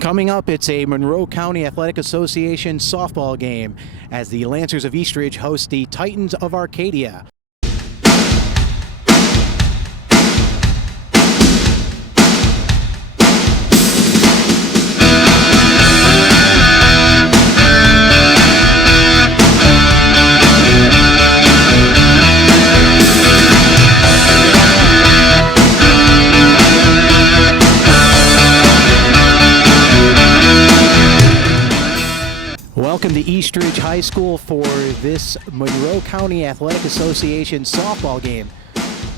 Coming up, it's a Monroe County Athletic Association softball game as the Lancers of Eastridge host the Titans of Arcadia. Welcome to Eastridge High School for this Monroe County Athletic Association softball game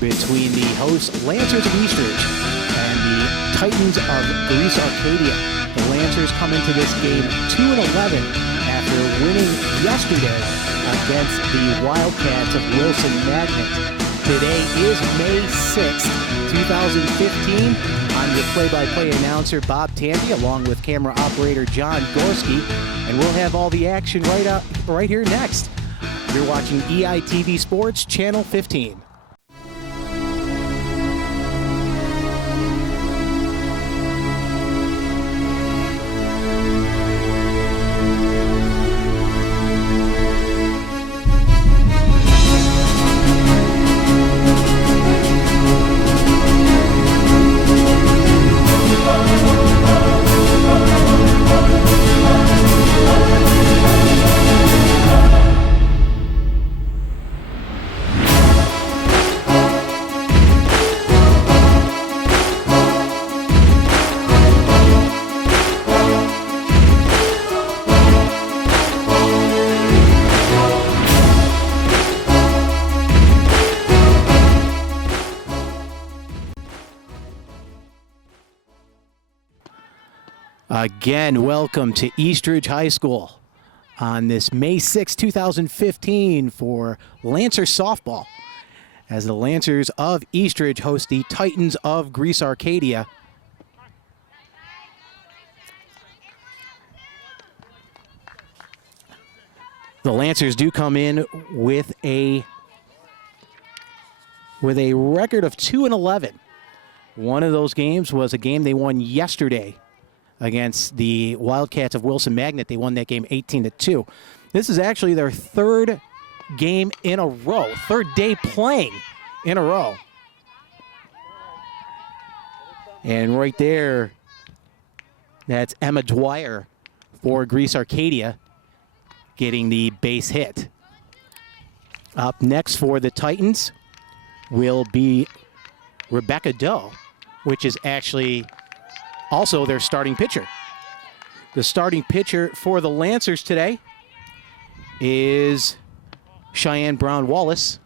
between the hosts Lancers of Eastridge and the Titans of GreeceArcadia. The Lancers come into this game 2-11 after winning yesterday against the Wildcats of Wilson Magnet. Today is May 6th, 2015. I'm your play-by-play announcer, Bob Tandy, along with camera operator John Gorski, and we'll have all the action right here next. You're watching EITV Sports, Channel 15. Again, welcome to Eastridge High School on this May 6, 2015 for Lancer softball as the Lancers of Eastridge host the Titans of GreeceArcadia. The Lancers do come in with a record of 2-11. One of those games was a game they won yesterday against the Wildcats of Wilson Magnet. They won that game 18-2. This is actually their third game in a row, third day playing in a row. And right there, that's Emma Dwyer for GreeceArcadia getting the base hit. Up next for the Titans will be Rebecca Doe, which is actually also their starting pitcher. The starting pitcher for the Lancers today is Cheyenne Brown-Wallace.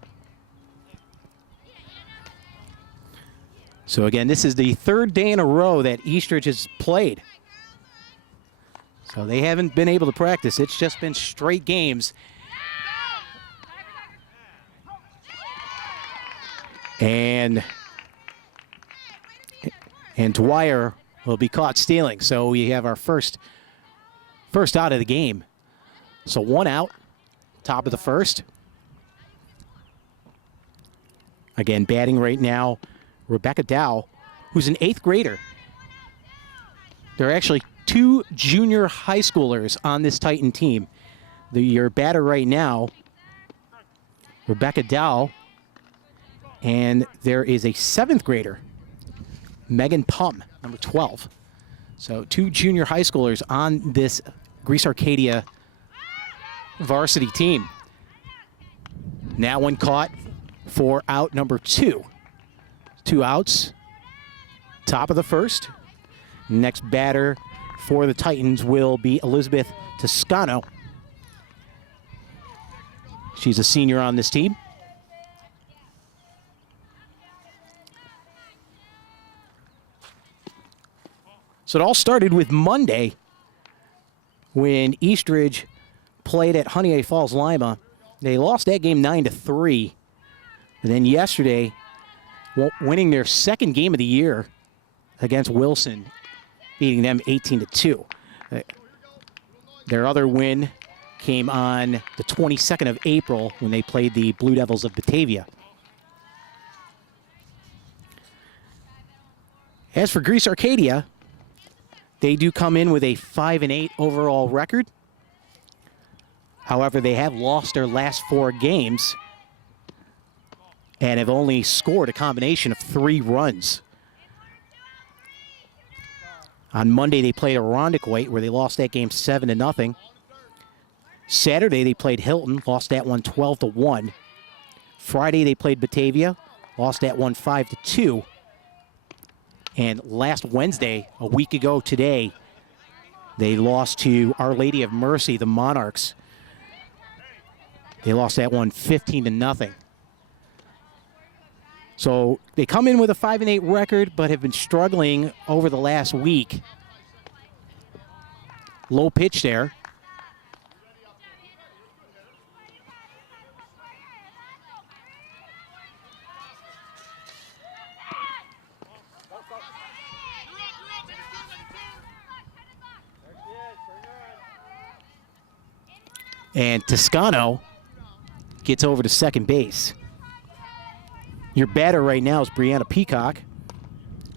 So again, this is the third day in a row that Eastridge has played. So they haven't been able to practice. It's just been straight games. And Dwyer will be caught stealing. So we have our first out of the game. So one out, top of the first. Again, batting right now, Rebecca Dow, who's an 8th grader. There are actually 2 junior high schoolers on this Titan team. Your batter right now, Rebecca Dow, and there is a 7th grader, Megan Pum, number 12. So 2 junior high schoolers on this GreeceArcadia varsity team. Now one caught for out number 2. 2 outs, top of the first. Next batter for the Titans will be Elizabeth Toscano. She's a senior on this team. So it all started with Monday when Eastridge played at Honey Falls Lima. They lost that game 9-3. And then yesterday, winning their second game of the year against Wilson, beating them 18-2. Their other win came on the 22nd of April when they played the Blue Devils of Batavia. As for GreeceArcadia, They do come in with a 5-8 overall record. However, they have lost their last 4 games and have only scored a combination of 3 runs. On Monday, they played Irondequoit, where they lost that game 7-0. Saturday, they played Hilton, lost that one 12-1. Friday, they played Batavia, lost that one 5-2. And last Wednesday, a week ago today, they lost to Our Lady of Mercy, the Monarchs. They lost that one 15-0. So they come in with a 5-8 record, but have been struggling over the last week. Low pitch there. And Toscano gets over to second base. Your batter right now is Brianna Peacock,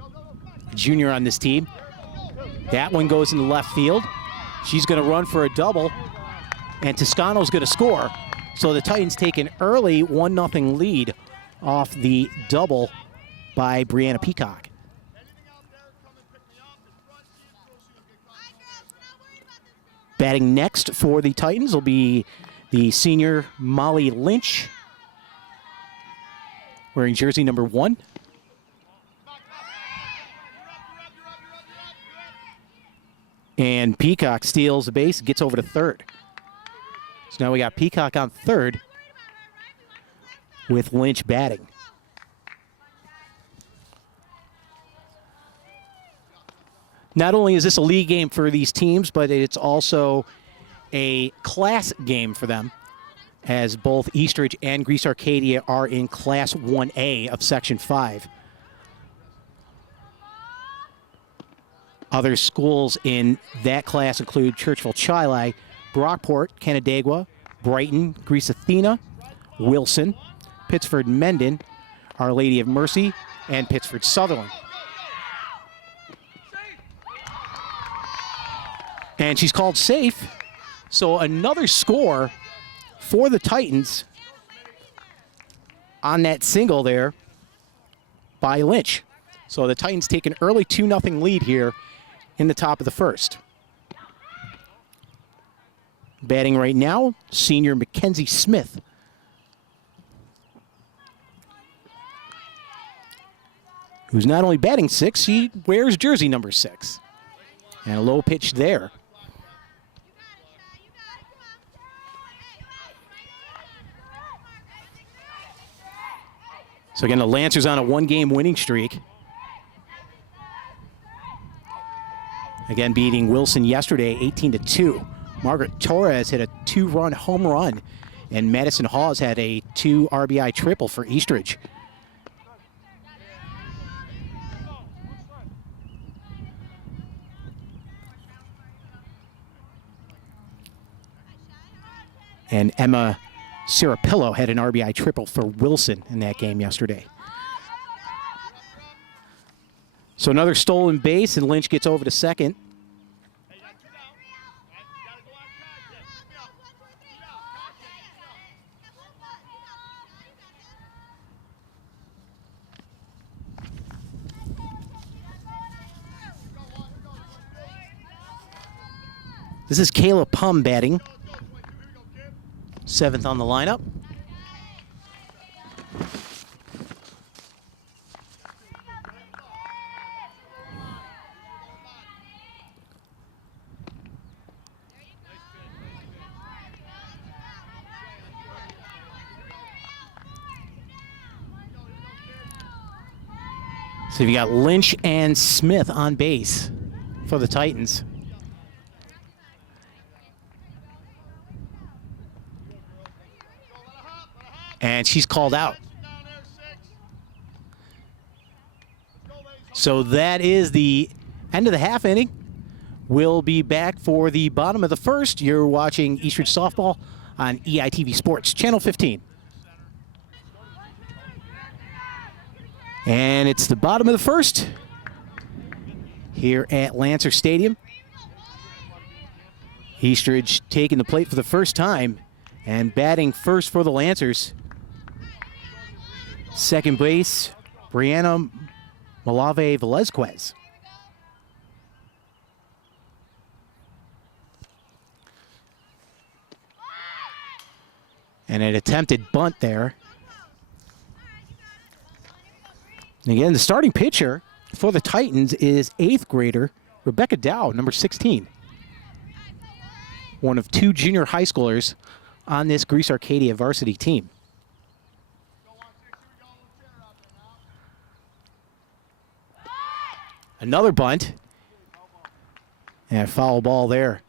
a junior on this team. That one goes into left field. She's going to run for a double, and Toscano's going to score. So the Titans take an early 1-0 lead off the double by Brianna Peacock. Batting next for the Titans will be the senior Molly Lynch, wearing jersey number 1. And Peacock steals the base, gets over to third. So now we got Peacock on third with Lynch batting. Not only is this a league game for these teams, but it's also a class game for them, as both Eastridge and Greece Arcadia are in Class 1A of Section 5. Other schools in that class include Churchville Chili, Brockport, Canandaigua, Brighton, Greece Athena, Wilson, Pittsford Mendon, Our Lady of Mercy, and Pittsford Sutherland. And she's called safe. So another score for the Titans on that single there by Lynch. So the Titans take an early 2-0 lead here in the top of the first. Batting right now, senior Mackenzie Smith. Who's not only batting 6, he wears jersey number 6. And a low pitch there. So again, the Lancers on a 1-game winning streak. Again, beating Wilson yesterday, 18-2. Margaret Torres hit a 2-run home run, and Madison Hawes had a 2 RBI triple for Eastridge. And Emma Cirapillo had an RBI triple for Wilson in that game yesterday. So another stolen base, and Lynch gets over to second. This is Kayla Pum batting. 7th on the lineup. So you got Lynch and Smith on base for the Titans. And she's called out. So that is the end of the half inning. We'll be back for the bottom of the first. You're watching Eastridge Softball on EITV Sports, Channel 15. And it's the bottom of the first. here at Lancer Stadium. Eastridge taking the plate for the first time and batting first for the Lancers. Second base, Brianna Malave-Velezquez. And an attempted bunt there. And again, the starting pitcher for the Titans is 8th grader Rebecca Dow, number 16. One of 2 junior high schoolers on this Greece Arcadia varsity team. Another bunt. And a foul ball there.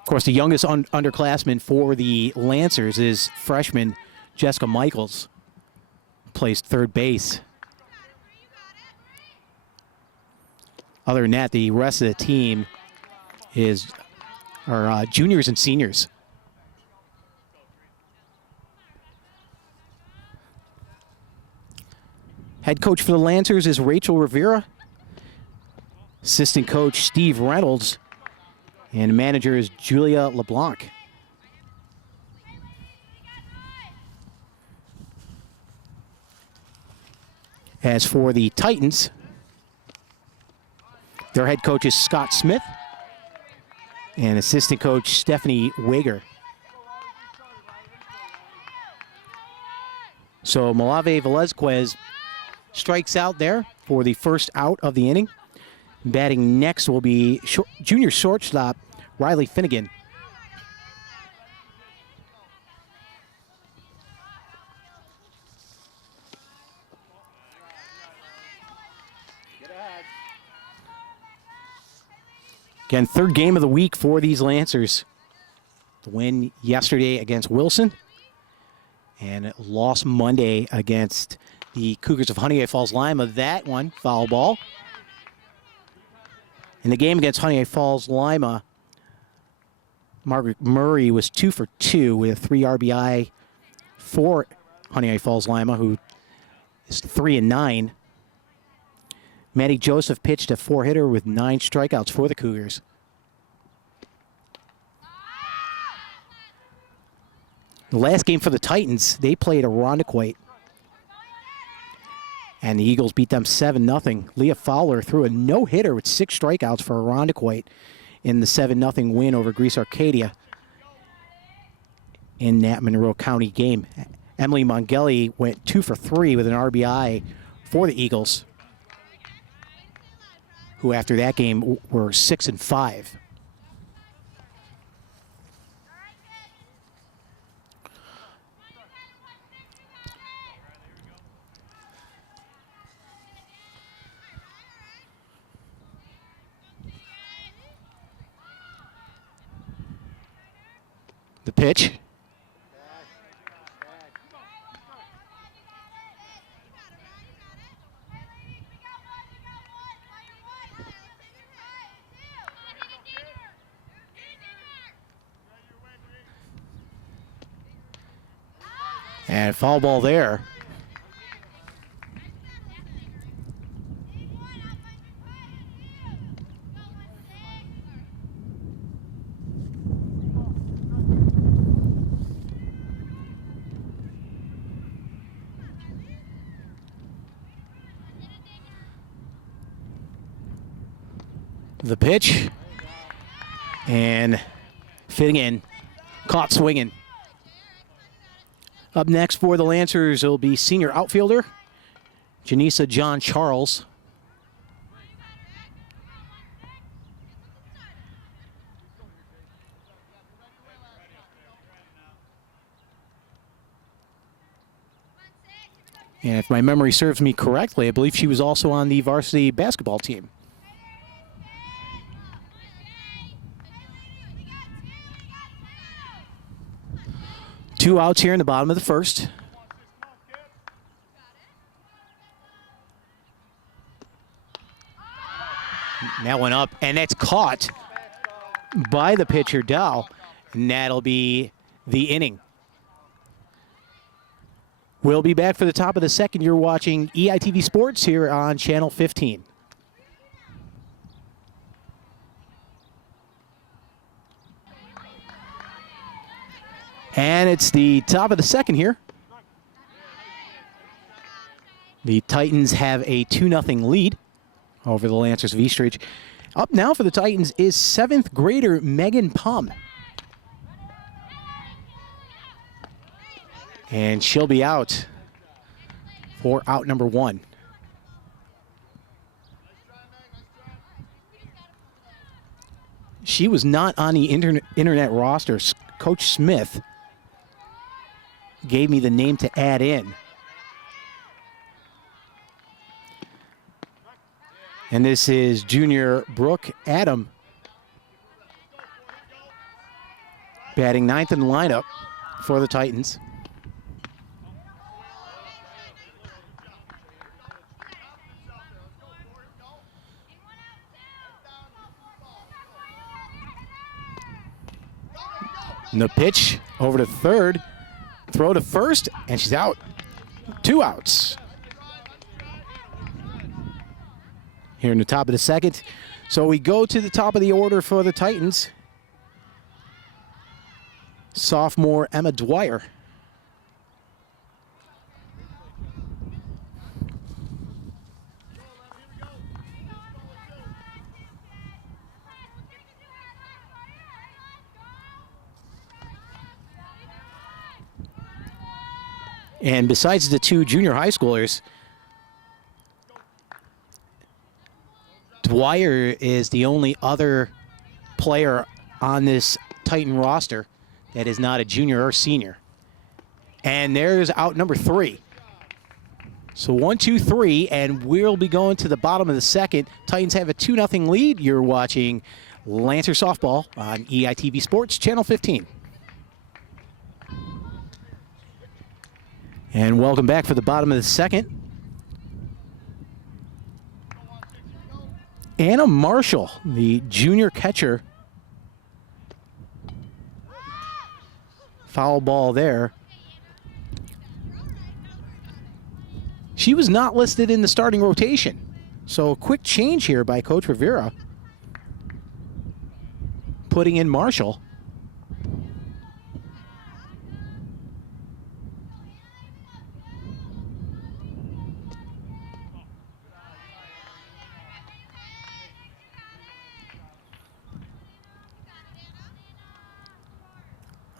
Of course, the youngest underclassman for the Lancers is freshman Jessica Michaels, plays third base. Other than that, the rest of the team are juniors and seniors. Head coach for the Lancers is Rachel Rivera. Assistant coach Steve Reynolds. And manager is Julia LeBlanc. As for the Titans, their head coach is Scott Smith and assistant coach Stephanie Wager. So Malave-Velezquez strikes out there for the first out of the inning. Batting next will be junior shortstop Riley Finnegan. Again, third game of the week for these Lancers. The win yesterday against Wilson and loss Monday against the Cougars of Honey Falls Lima. That one, foul ball. In the game against Honey Falls Lima, Margaret Murray was 2 for 2 with 3 RBI for Honey Falls Lima, who is 3-9. Maddie Joseph pitched a 4-hitter with 9 strikeouts for the Cougars. The last game for the Titans, they played Irondequoit. And the Eagles beat them 7-0. Leah Fowler threw a no-hitter with 6 strikeouts for Irondequoit in the 7-0 win over Greece Arcadia in that Monroe County game. Emily Mongelli went 2 for 3 with an RBI for the Eagles, who after that game were 6-5. The pitch. And foul ball there. The pitch, and fitting in, caught swinging. Up next for the Lancers will be senior outfielder Janisa John Charles. And if my memory serves me correctly, I believe she was also on the varsity basketball team. Two outs here in the bottom of the first. That went up, and that's caught by the pitcher, Dow, and that'll be the inning. We'll be back for the top of the second. You're watching EITV Sports here on Channel 15. And it's the top of the second here. The Titans have a 2-0 lead over the Lancers of Eastridge. Up now for the Titans is 7th grader Megan Pum. And she'll be out for out number 1. She was not on the internet roster. Coach Smith gave me the name to add in. And this is junior Brooke Adam, batting 9th in the lineup for the Titans. And the pitch over to third, throw to first, and she's out. 2 outs. Here in the top of the second. So we go to the top of the order for the Titans. Sophomore Emma Dwyer. And besides the 2 junior high schoolers, Dwyer is the only other player on this Titan roster that is not a junior or senior. And there's out number 3. So 1, 2, 3, and we'll be going to the bottom of the second. Titans have a 2-0 lead. You're watching Lancer Softball on EITV Sports, Channel 15. And welcome back for the bottom of the second. Anna Marshall, the junior catcher. Foul ball there. She was not listed in the starting rotation. So a quick change here by Coach Rivera, putting in Marshall.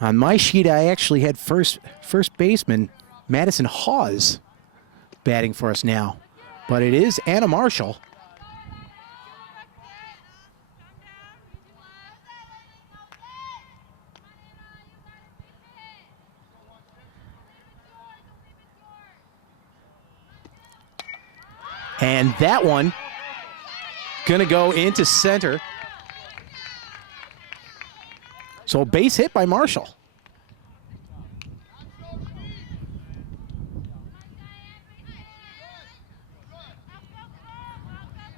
On my sheet, I actually had first baseman Madison Hawes batting for us now, but it is Anna Marshall. And that one gonna go into center. So a base hit by Marshall.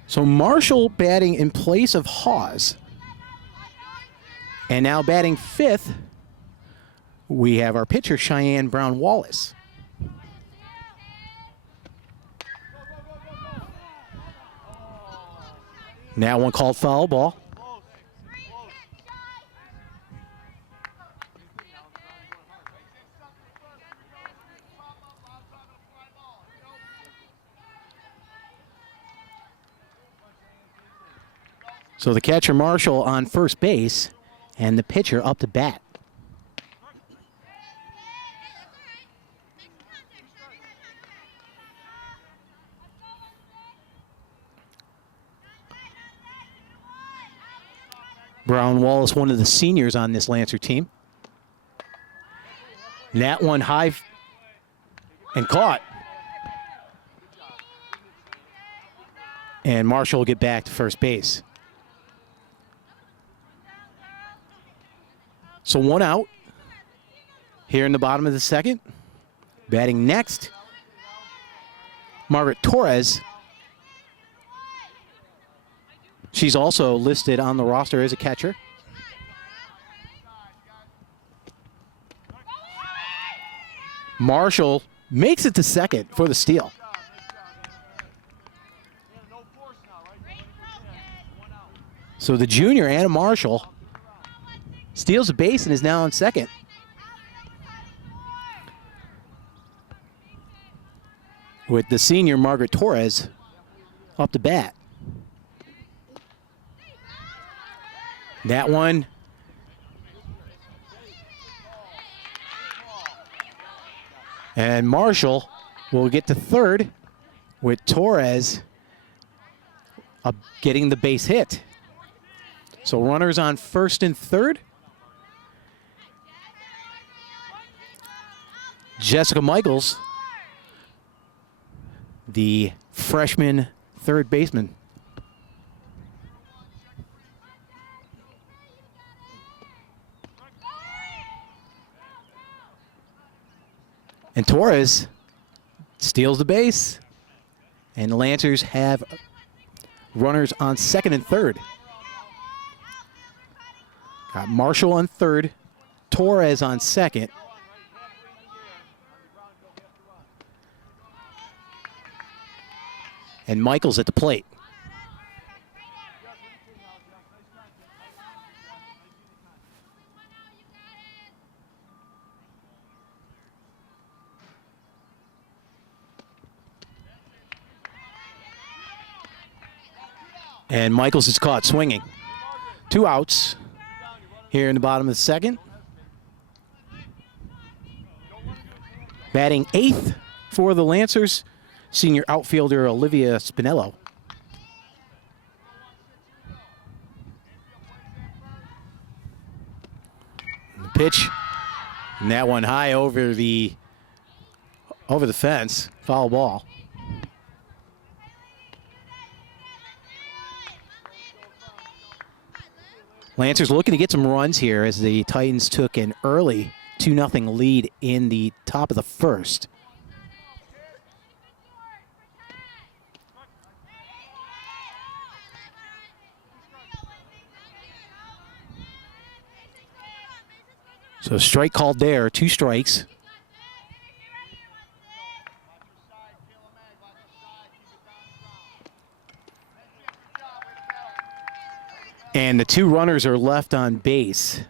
So Marshall batting in place of Hawes. And now batting 5th, we have our pitcher, Cheyenne Brown-Wallace. Now one called foul ball. So the catcher Marshall on first base and the pitcher up to bat. Brown Wallace, one of the seniors on this Lancer team. And that one high and caught. And Marshall will get back to first base. So 1 out here in the bottom of the second. Batting next, Margaret Torres. She's also listed on the roster as a catcher. Marshall makes it to second for the steal. So the junior, Anna Marshall, steals a base and is now on second. With the senior, Margaret Torres, up to bat. That one. And Marshall will get to third with Torres getting the base hit. So runners on first and third. Jessica Michaels, the freshman third baseman. And Torres steals the base. And the Lancers have runners on second and third. Got Marshall on third, Torres on second. And Michaels at the plate. And Michaels is caught swinging. 2 outs here in the bottom of the second. Batting 8th for the Lancers, senior outfielder Olivia Spinello. The pitch, and that one high over the fence, foul ball. Lancers looking to get some runs here as the Titans took an early 2-0 lead in the top of the first. So strike called there, 2 strikes. And the 2 runners are left on base.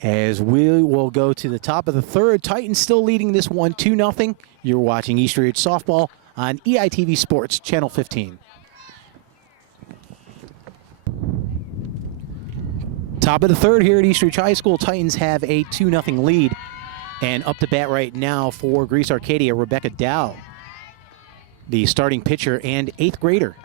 As we will go to the top of the third. Titans still leading this one 2-0. You're watching East Ridge Softball on EITV Sports, Channel 15. Top of the third here at East Ridge High School. Titans have a 2-0 lead. And up to bat right now for Greece Arcadia, Rebecca Dow, the starting pitcher and 8th grader.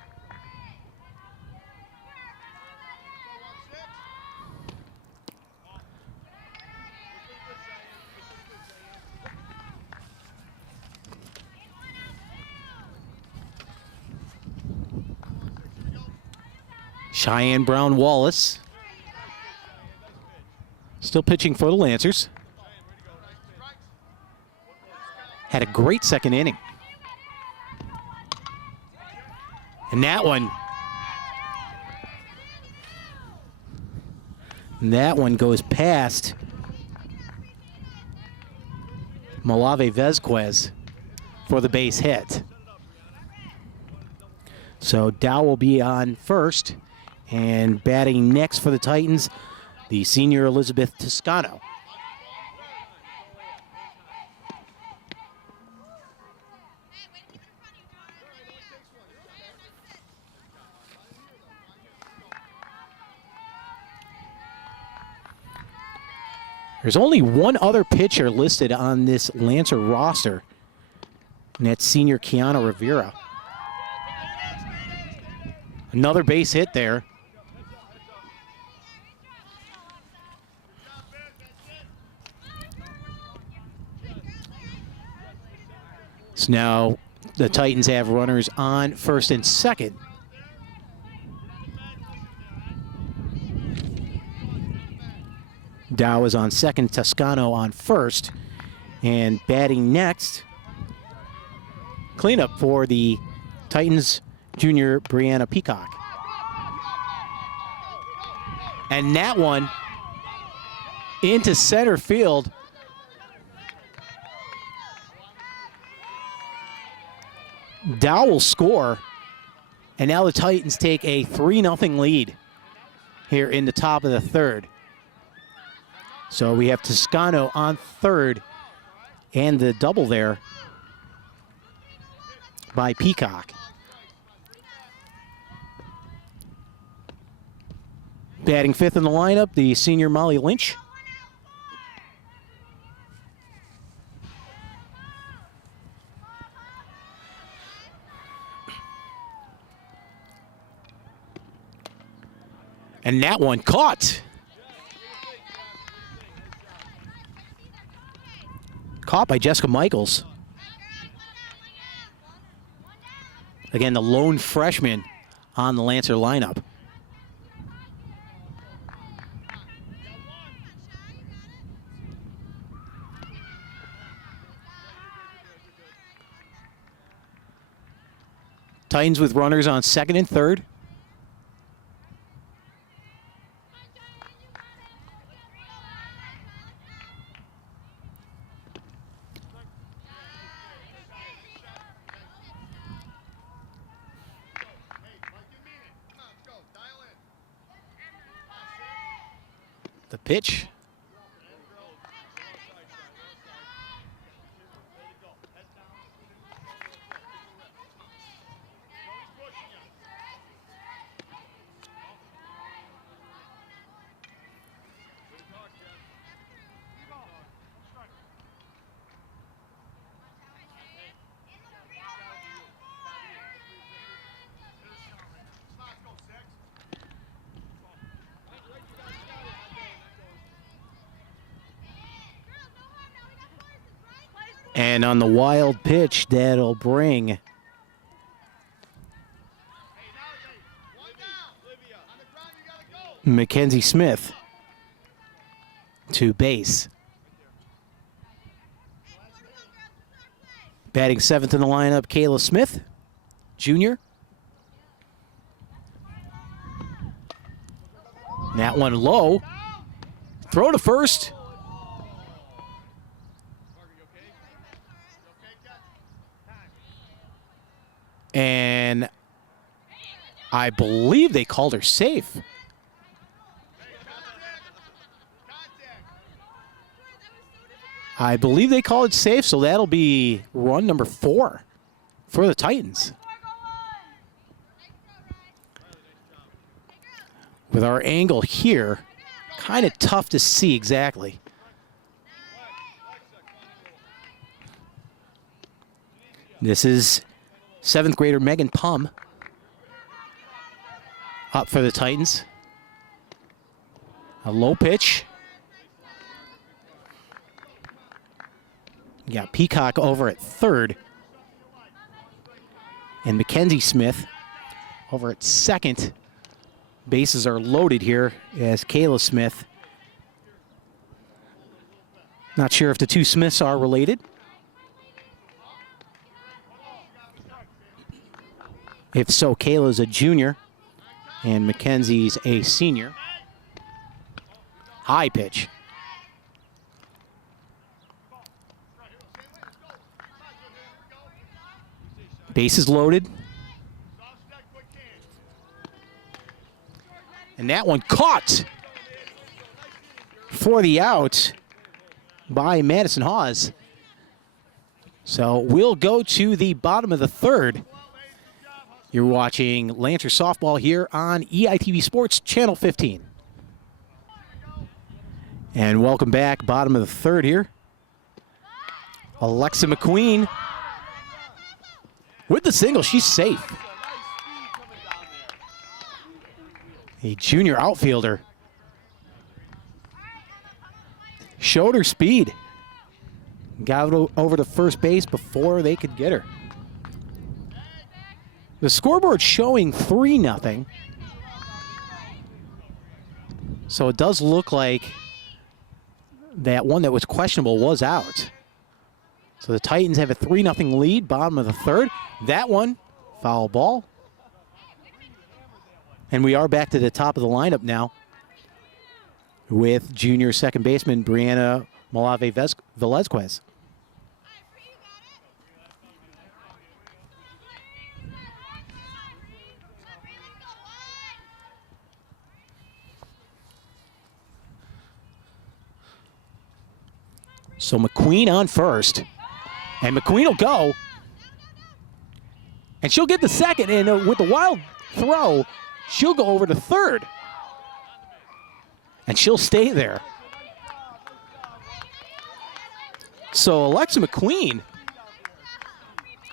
Cheyenne Brown Wallace still pitching for the Lancers. Had a great second inning. And that one goes past Malave Vesquez for the base hit. So Dow will be on first. And batting next for the Titans, the senior Elizabeth Toscano. There's only one other pitcher listed on this Lancer roster, and that's senior Kiana Rivera. Another base hit there. So now the Titans have runners on first and second. Dow is on second, Toscano on first. And batting next, cleanup for the Titans, junior Brianna Peacock. And that one into center field. Dow will score, and now the Titans take a 3-0 lead here in the top of the third. So we have Toscano on third, and the double there by Peacock. Batting fifth in the lineup, the senior Molly Lynch. And that one caught. Caught by Jessica Michaels. Again, the lone freshman on the Lancer lineup. Titans with runners on second and third. The pitch. And on the wild pitch, that'll bring Mackenzie Smith to base. Batting seventh in the lineup, Kayla Smith, junior. That one low. Throw to first. And I believe they called her safe. I believe they called it safe, so that'll be run number 4 for the Titans. With our angle here, kind of tough to see exactly. This is 7th grader Megan Pum up for the Titans. A low pitch. You got Peacock over at third. And Mackenzie Smith over at second. Bases are loaded here as Kayla Smith. Not sure if the two Smiths are related. If so, Kayla's a junior and Mackenzie's a senior. High pitch. Bases loaded. And that one caught for the out by Madison Hawes. So we'll go to the bottom of the third. You're watching Lancer Softball here on EITV Sports Channel 15. And welcome back, bottom of the third here. Alexa McQueen with the single, she's safe. A junior outfielder. Showed her speed. Got over to first base before they could get her. The scoreboard showing 3-0. So it does look like that one that was questionable was out. So the Titans have a 3-0 lead, bottom of the third. That one, foul ball. And we are back to the top of the lineup now with junior second baseman Brianna Malave Velezquez. So McQueen on first. And McQueen will go. And she'll get the second. And with the wild throw, she'll go over to third. And she'll stay there. So Alexa McQueen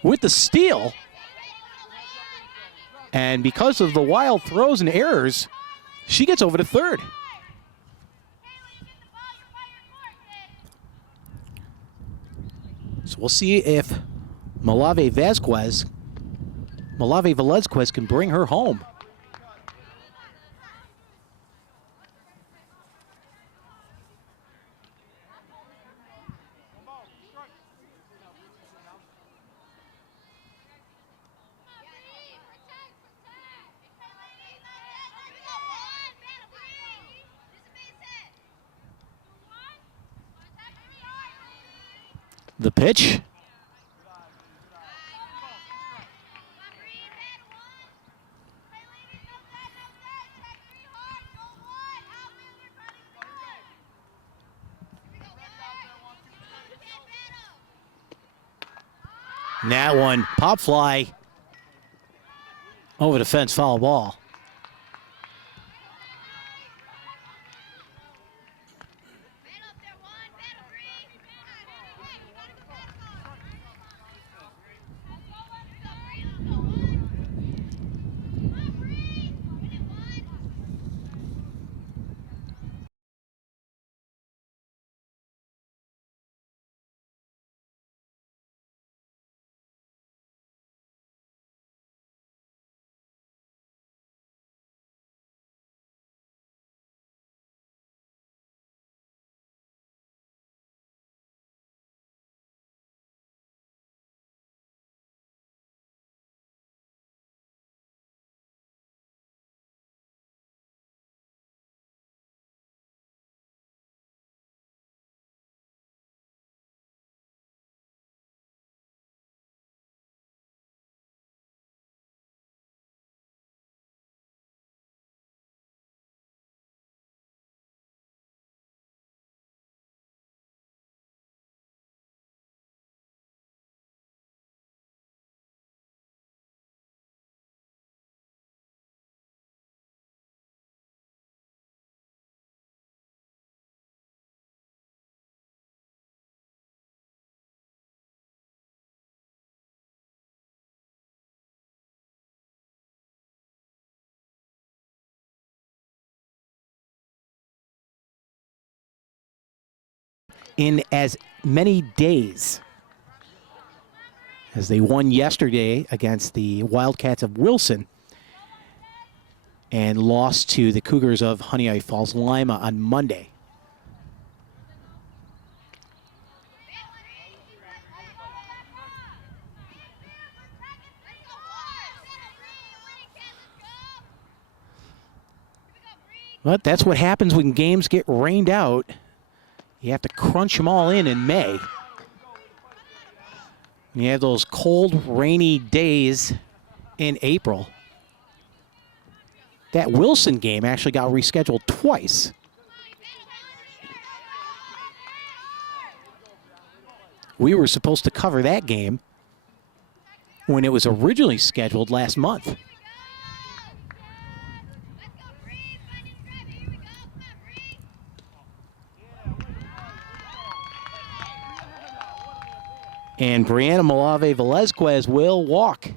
with the steal. And because of the wild throws and errors, she gets over to third. So we'll see if Malave Velezquez can bring her home. The pitch. And that one, pop fly over the fence, foul ball. In as many days as they won yesterday against the Wildcats of Wilson and lost to the Cougars of Honey Eye Falls Lima on Monday. But that's what happens when games get rained out. You have to crunch them all in May. You have those cold, rainy days in April. That Wilson game actually got rescheduled twice. We were supposed to cover that game when it was originally scheduled last month. And Brianna Malave Velezquez will walk.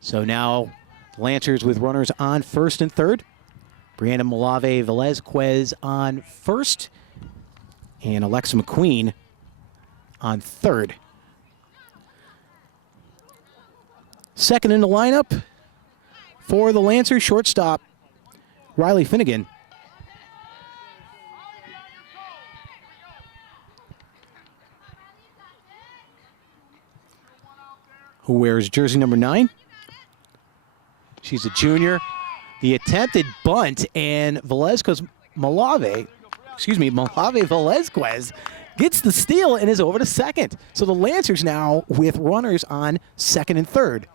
So now Lancers with runners on first and third. Brianna Malave Velezquez on first. And Alexa McQueen on third. Second in the lineup for the Lancers, shortstop Riley Finnegan. Who wears jersey number 9. She's a junior. The attempted bunt, and Malave Velezquez gets the steal and is over to second. So the Lancers now with runners on second and third.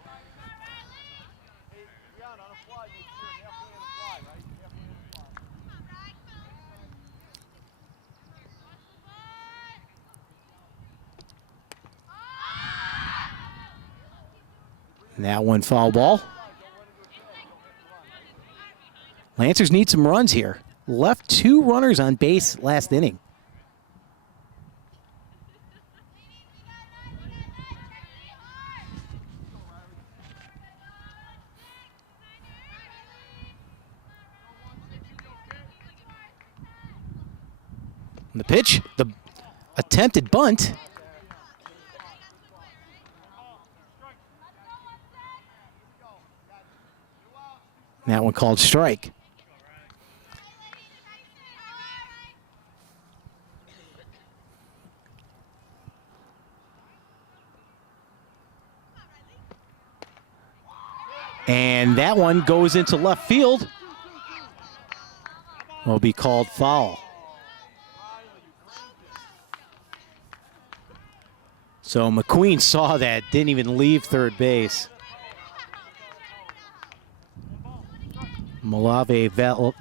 And that one foul ball. Lancers need some runs here. Left 2 runners on base last inning. And the pitch, the attempted bunt. That one called strike. And that one goes into left field. Will be called foul. So McQueen saw that, didn't even leave third base. Malave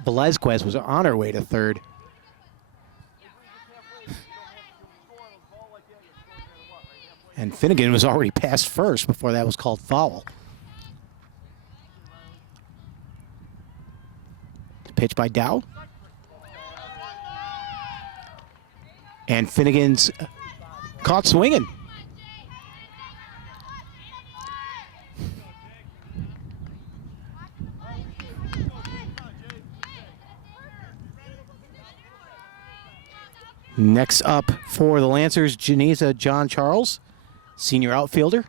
Velazquez was on her way to third. And Finnegan was already past first before that was called foul. Pitch by Dow. And Finnegan's caught swinging. Next up for the Lancers, Janeza John Charles, senior outfielder.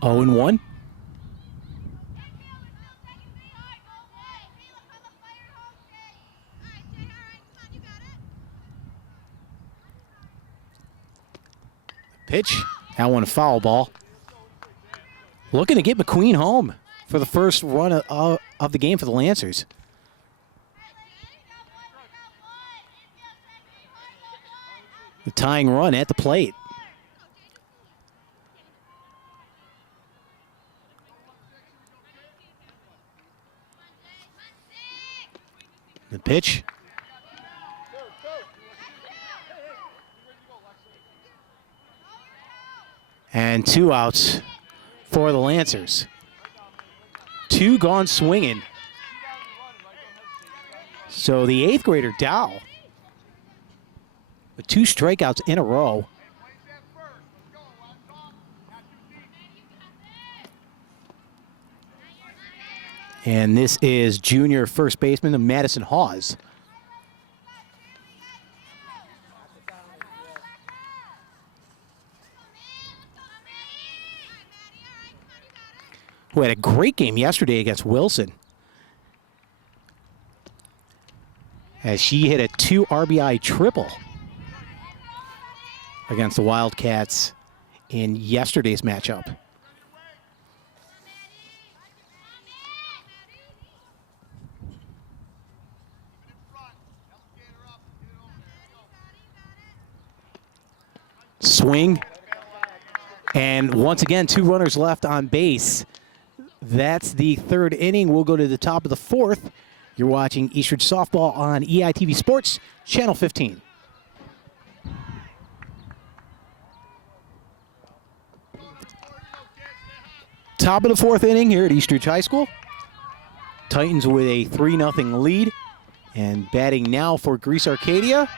Oh and 1. Pitch, that one a foul ball. Looking to get McQueen home for the first run of the game for the Lancers. The tying run at the plate. The pitch. And 2 outs for the Lancers. 2 gone swinging. So the 8th grader Dow with 2 strikeouts in a row. And this is junior first baseman Madison Hawes. Who had a great game yesterday against Wilson, as she hit a 2 RBI triple against the Wildcats in yesterday's matchup. Swing, and once again 2 runners left on base. That's the 3rd inning. We'll go to the top of the 4th. You're watching Eastridge Softball on EITV Sports, Channel 15. Top of the 4th inning here at Eastridge High School. Titans with a 3-0 lead. And batting now for Greece Arcadia,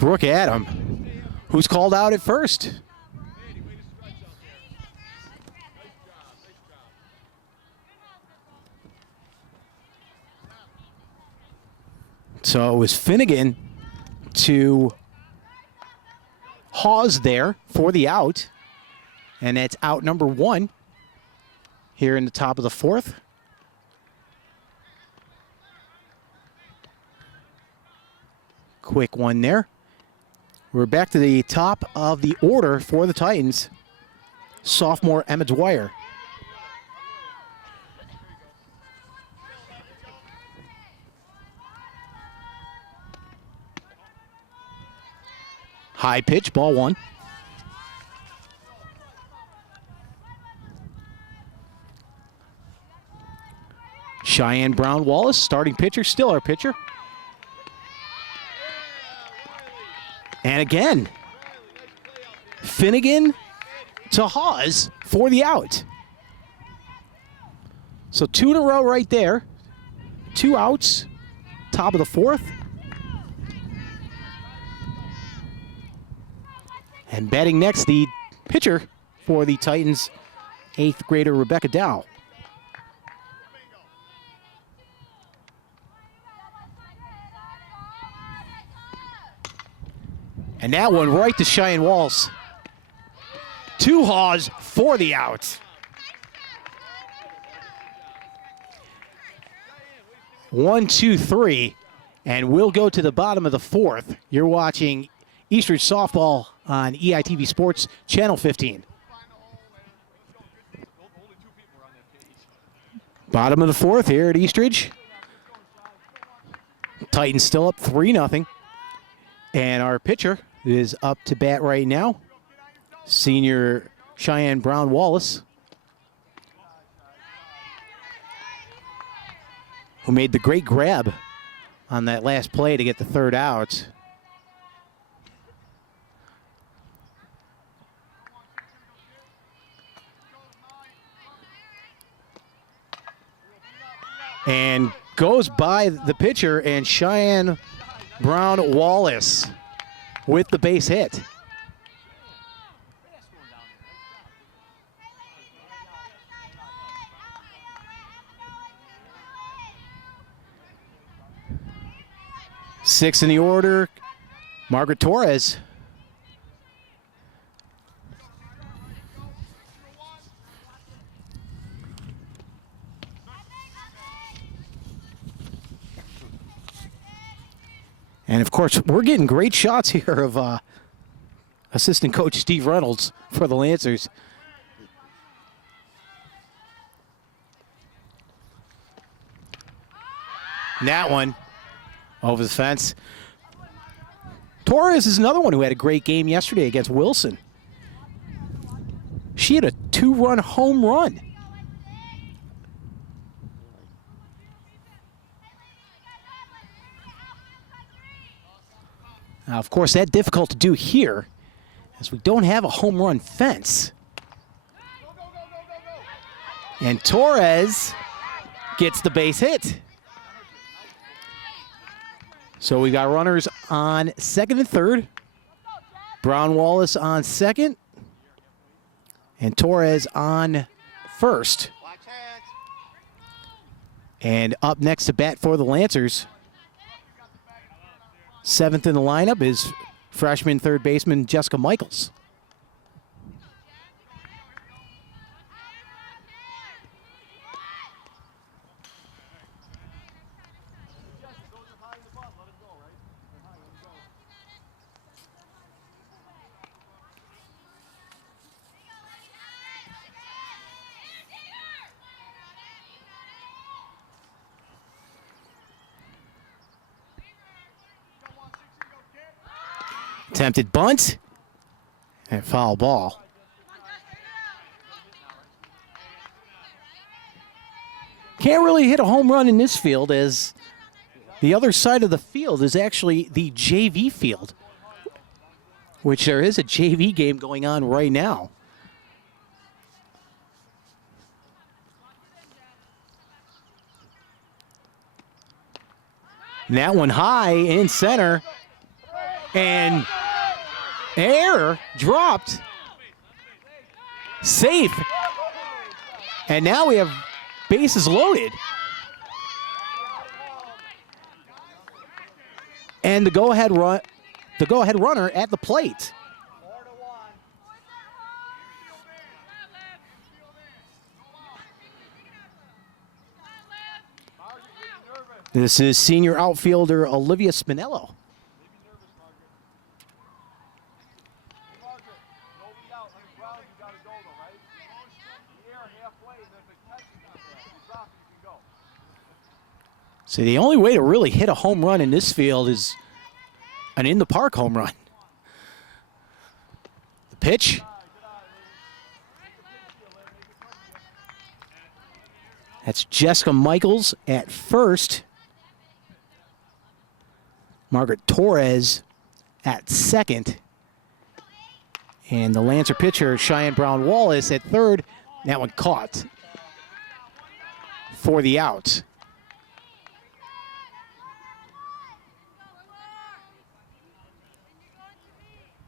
Brooke Adam, who's called out at first. So it was Finnegan to Hawes there for the out. And that's out number 1 here in the top of the 4th. Quick one there. We're back to the top of the order for the Titans. Sophomore Emma Dwyer. High pitch, ball 1. Cheyenne Brown Wallace, starting pitcher, still our pitcher. And again, Finnegan to Hawes for the out. So 2 in a row right there. 2 outs, top of the 4th. And batting next, the pitcher for the Titans, 8th grader Rebecca Dow. And that one right to Cheyenne Walls. 2 Haws for the out. 1, 2, 3, and we'll go to the bottom of the 4th. You're watching Eastridge Softball on EITV Sports, Channel 15. Bottom of the 4th here at Eastridge. Titans still up 3-0. And our pitcher is up to bat right now, senior Cheyenne Brown Wallace, who made the great grab on that last play to get the 3rd out. And goes by the pitcher, and Cheyenne Brown Wallace with the base hit. Sixth in the order, Margaret Torres. And of course, we're getting great shots here of assistant coach Steve Reynolds for the Lancers. And that one over the fence. Torres is another one who had a great game yesterday against Wilson. She had a 2-run home run. Now, of course, that's difficult to do here, as we don't have a home run fence. And Torres gets the base hit. So we got runners on 2nd and 3rd. Brown Wallace on 2nd. And Torres on 1st. And up next to bat for the Lancers, 7th in the lineup is freshman 3rd baseman Jessica Michaels. Attempted bunt and foul ball. Can't really hit a home run in this field, as the other side of the field is actually the JV field, which there is a JV game going on right now. And that one high in center, and error, dropped, safe, and now we have bases loaded. And the go-ahead runner at the plate. This is senior outfielder Olivia Spinello. So the only way to really hit a home run in this field is an in-the-park home run. The pitch. That's Jessica Michaels at first. Margaret Torres at second. And the Lancer pitcher, Cheyenne Brown Wallace, at third. That one caught for the out.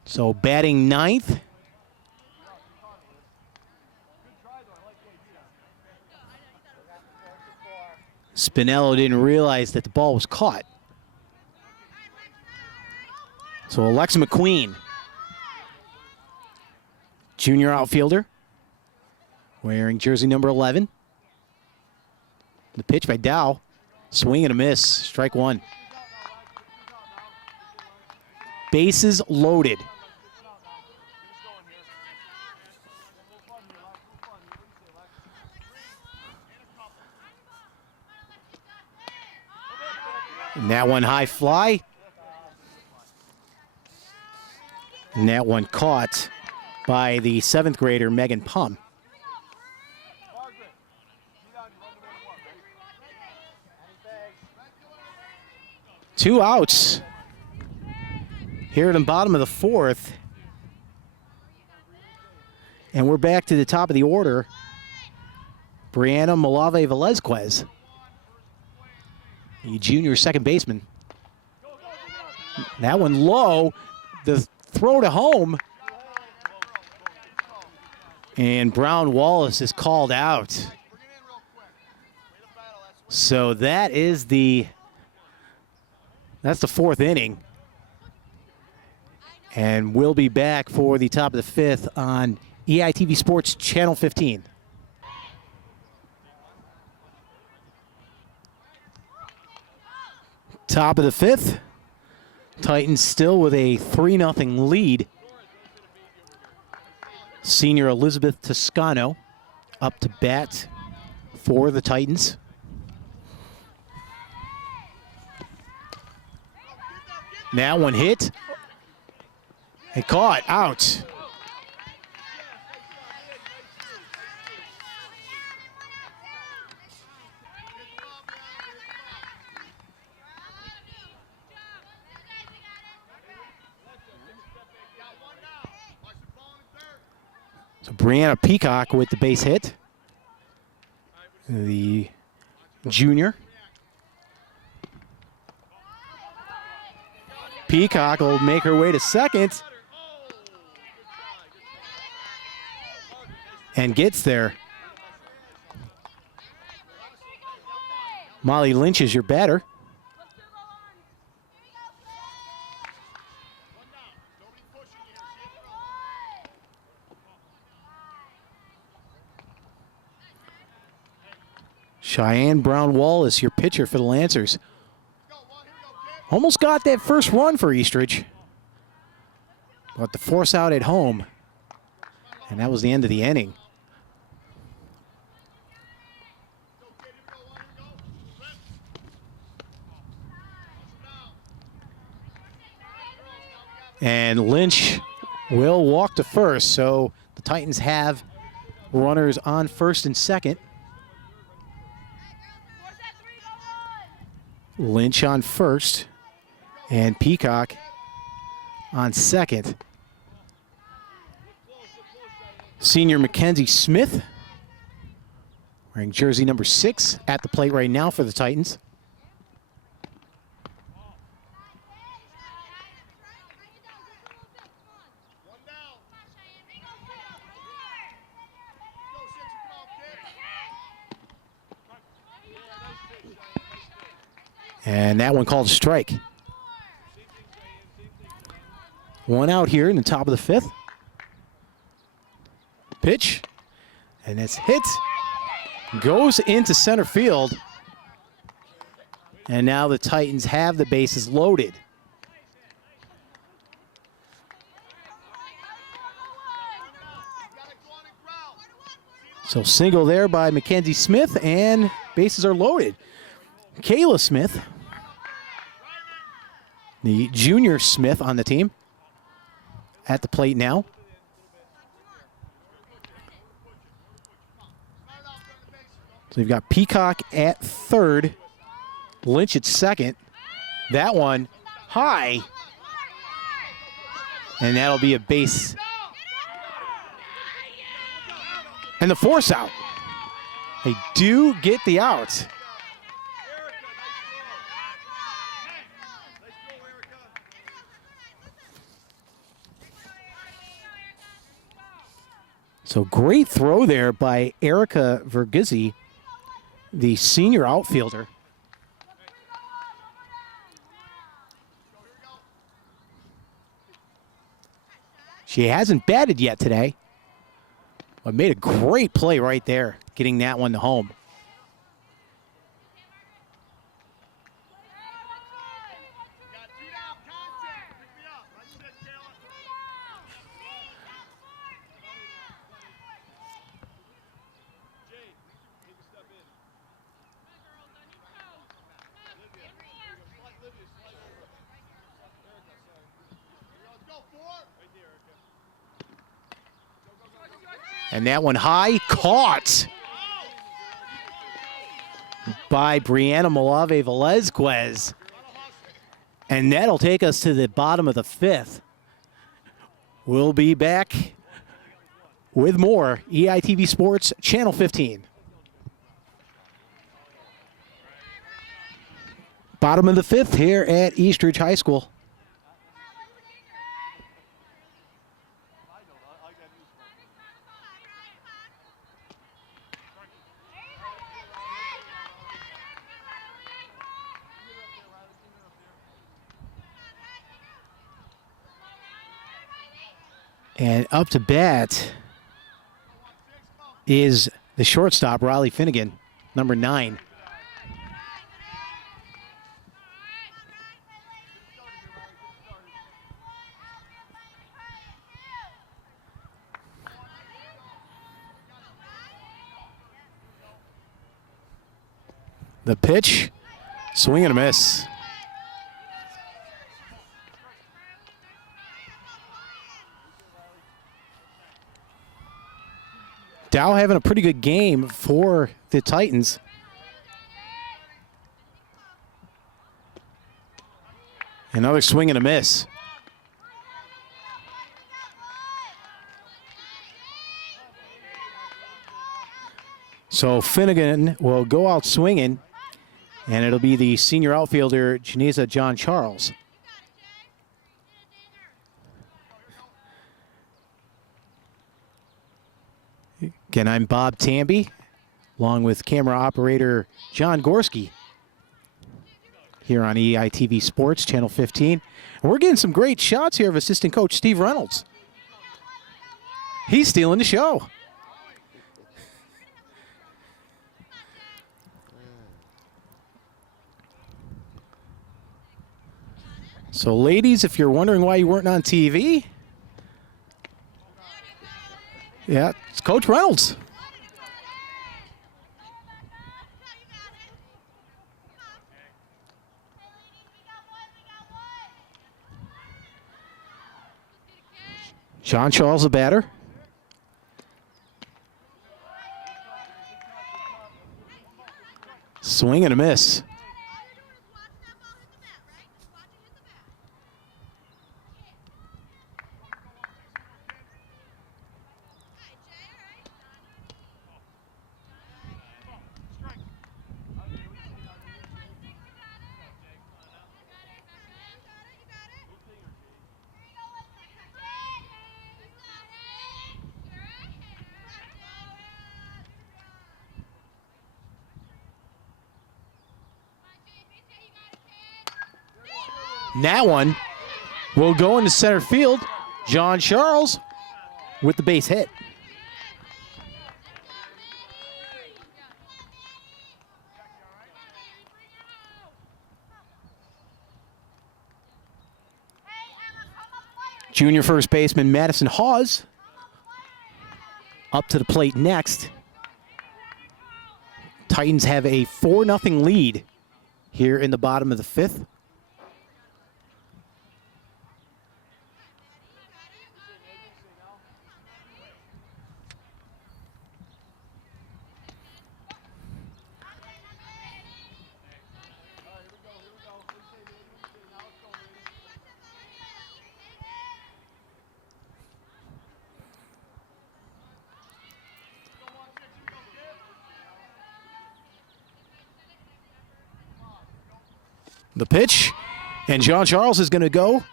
So batting ninth. Spinello didn't realize that the ball was caught. So Alexa McQueen, junior outfielder, wearing jersey number 11. The pitch by Dow, swing and a miss, strike one. Bases loaded. And that one high fly. And that one caught by the 7th grader, Megan Pum. Two outs here at the bottom of the 4th. And we're back to the top of the order. Brianna Malave Velezquez, the junior second baseman. That one low. The throw to home. And Brown Wallace is called out. So that's the 4th inning. And we'll be back for the top of the 5th on EITV Sports Channel 15. Top of the 5th. Titans still with a 3-0 lead. Senior Elizabeth Toscano up to bat for the Titans. That one hit and caught, out. So Brianna Peacock with the base hit. The junior. Peacock will make her way to second. And gets there. Molly Lynch is your batter. Cheyenne Brown Wallace, your pitcher for the Lancers. Almost got that first run for Eastridge. But the force out at home. And that was the end of the inning. And Lynch will walk to first, so the Titans have runners on first and second. Lynch on first, and Peacock on second. Senior Mackenzie Smith, wearing jersey number 6, at the plate right now for the Titans. And that one called a strike. One out here in the top of the 5th. Pitch, and it's hit. Goes into center field. And now the Titans have the bases loaded. So single there by Mackenzie Smith, and bases are loaded. Kayla Smith, the junior Smith on the team, at the plate now. So you've got Peacock at third, Lynch at second. That one high. And that'll be a base. And the force out. They do get the out. So great throw there by Erica Vergizzi, the senior outfielder. She hasn't batted yet today, but made a great play right there, getting that one to home. And that one high, caught by Brianna Malave Velezquez. And that'll take us to the bottom of the fifth. We'll be back with more EITV Sports, Channel 15. Bottom of the fifth here at Eastridge High School. And up to bat is the shortstop, Riley Finnegan, number 9. The pitch, swing and a miss. Dow having a pretty good game for the Titans. Another swing and a miss. So Finnegan will go out swinging, and it'll be the senior outfielder, Janeza John Charles. Again, I'm Bob Tamby, along with camera operator John Gorski here on EITV Sports, Channel 15. And we're getting some great shots here of assistant coach Steve Reynolds. He's stealing the show. So, ladies, if you're wondering why you weren't on TV, yeah, it's Coach Reynolds. John Charles, the batter. Swing and a miss. That one will go into center field. John Charles with the base hit. Junior first baseman Madison Hawes up to the plate next. Titans have a 4-0 lead here in the bottom of the fifth. The pitch, and John Charles is going to go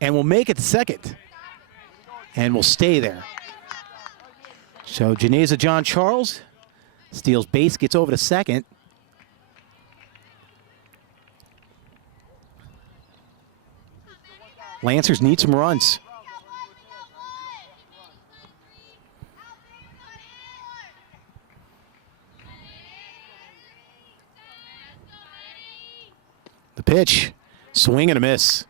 and will make it to second and will stay there. So Janeza John Charles steals base, gets over to second. Lancers need some runs. The pitch, swing and a miss.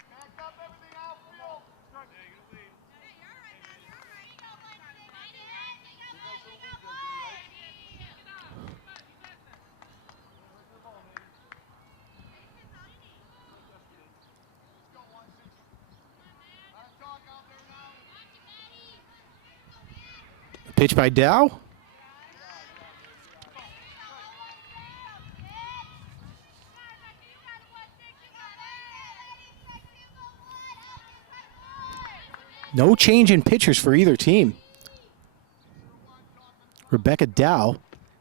Pitch by Dow. No change in pitchers for either team. Rebecca Dow,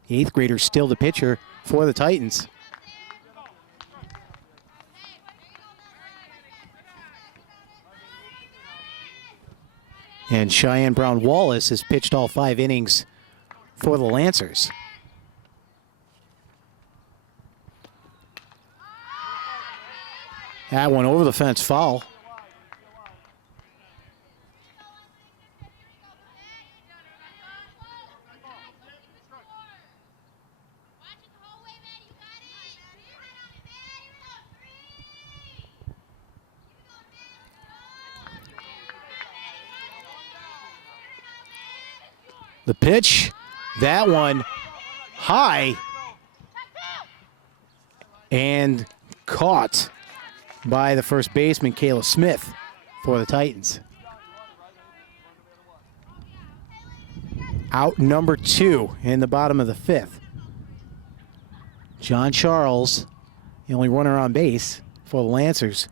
the 8th grader, still the pitcher for the Titans. And Cheyenne Brown Wallace has pitched all 5 innings for the Lancers. That one over the fence, foul. The pitch, that one high and caught by the first baseman, Kayla Smith, for the Titans. Out number 2 in the bottom of the 5th. John Charles, the only runner on base for the Lancers.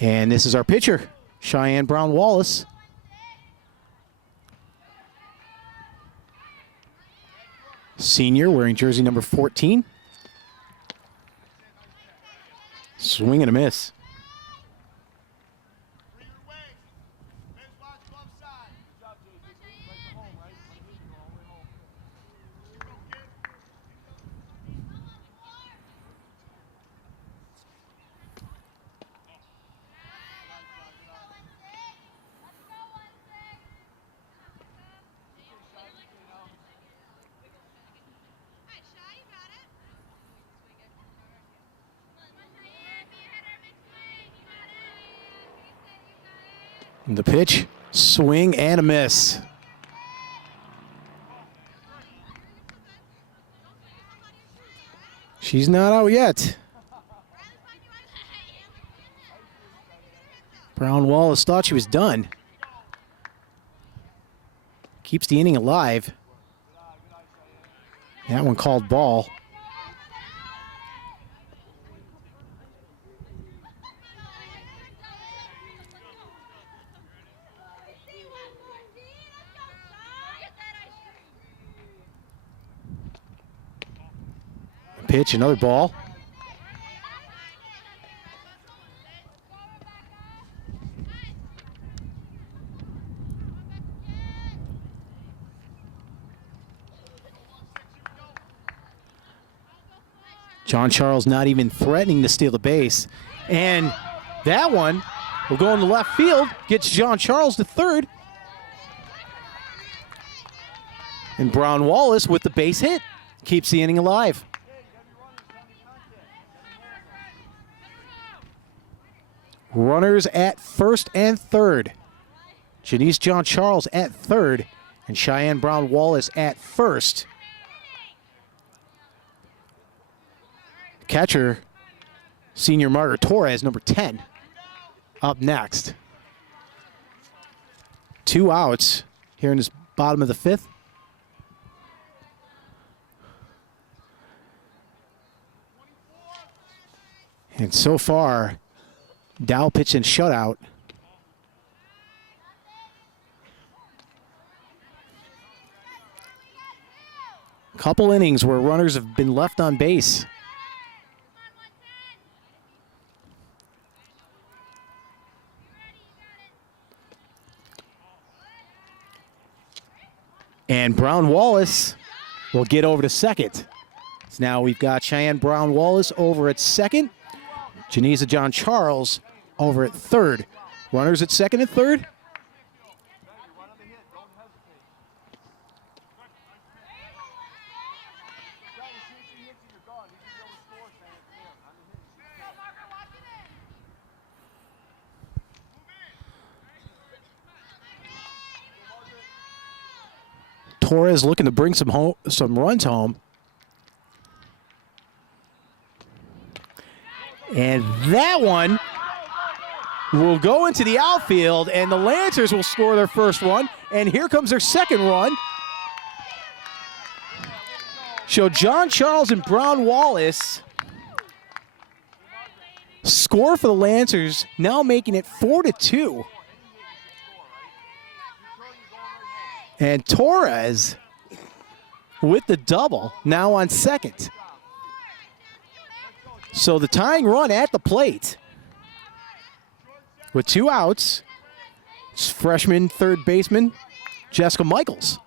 And this is our pitcher, Cheyenne Brown Wallace. Senior, wearing jersey number 14. Swing and a miss. The pitch, swing and a miss. She's not out yet. Brown Wallace thought she was done. Keeps the inning alive. That one called ball. Pitch, another ball. John Charles not even threatening to steal the base. And that one will go in the left field, gets John Charles to third. And Brown Wallace with the base hit keeps the inning alive. Runners at first and third. Janice John Charles at third and Cheyenne Brown Wallace at first. Catcher, senior Margaret Torres, number 10, up next. 2 outs here in this bottom of the 5th. And so far, Dow pitched in shutout. Couple innings where runners have been left on base. And Brown Wallace will get over to second. So now we've got Cheyenne Brown Wallace over at second. Janisa John Charles over at third. Runners at second and third. Torres looking to bring some runs home. And that one will go into the outfield, and the Lancers will score their first run. And here comes their second run. So John Charles and Brown Wallace score for the Lancers, now making it 4-2. And Torres with the double, now on second. So the tying run at the plate with 2 outs. It's freshman third baseman Jessica Michaels.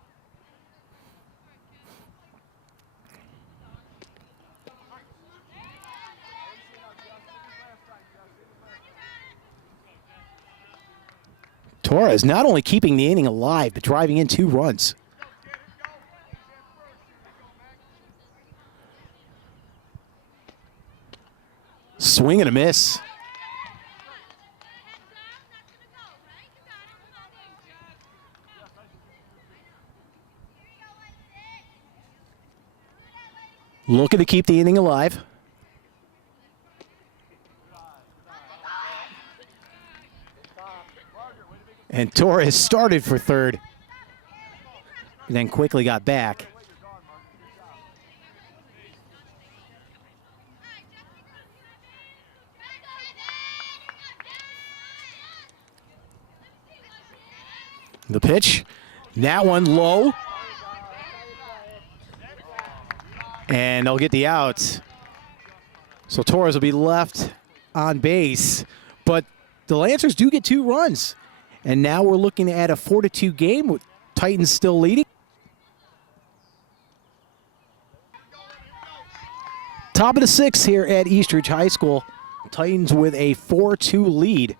Torres not only keeping the inning alive, but driving in 2 runs. Swing and a miss. Looking to keep the inning alive. And Torres started for third, and then quickly got back. The pitch, that one low. And they'll get the out. So Torres will be left on base. But the Lancers do get 2 runs. And now we're looking at a 4-2 game with Titans still leading. Top of the 6th here at Eastridge High School. Titans with a 4-2 lead.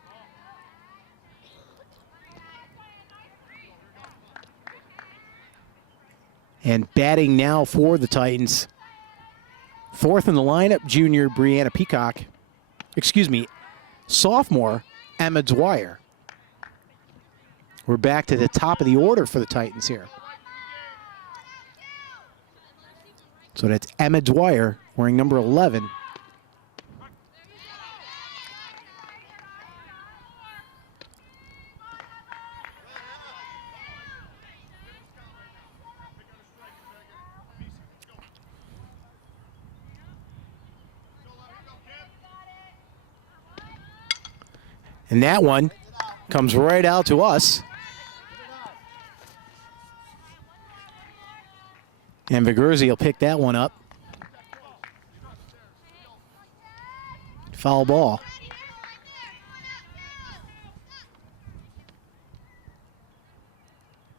And batting now for the Titans. 4th in the lineup, junior Brianna Peacock. Excuse me, sophomore Emma Dwyer. We're back to the top of the order for the Titans here. So that's Emma Dwyer wearing number 11. And that one comes right out to us. And Vigurzi will pick that one up. Foul ball.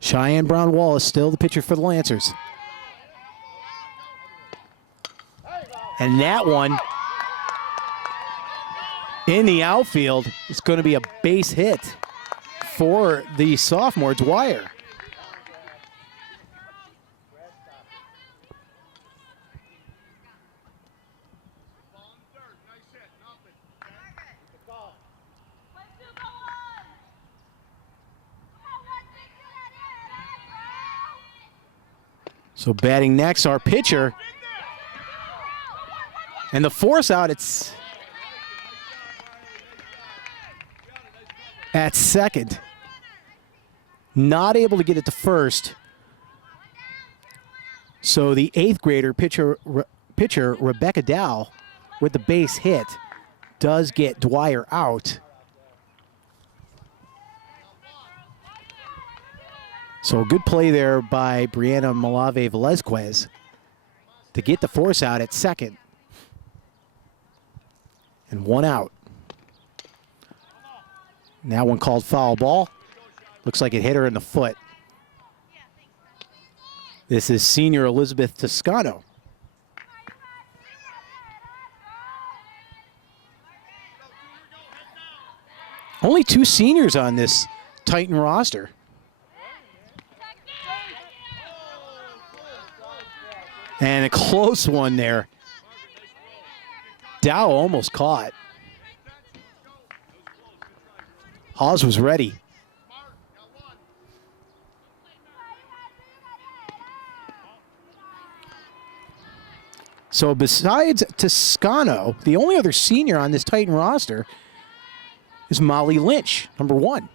Cheyenne Brown Wallace still the pitcher for the Lancers. And that one in the outfield is going to be a base hit for the sophomore Dwyer. So batting next, our pitcher. And the force out, it's at second. Not able to get it to first. So the 8th grader pitcher Rebecca Dow with the base hit does get Dwyer out. So good play there by Brianna Malave Velezquez. to get the force out at second. And 1 out. Now one called foul ball. Looks like it hit her in the foot. This is senior Elizabeth Toscano. Only 2 seniors on this Titan roster. And a close one there. Dow almost caught. Hawes was ready. So besides Toscano, the only other senior on this Titan roster is Molly Lynch, number 1.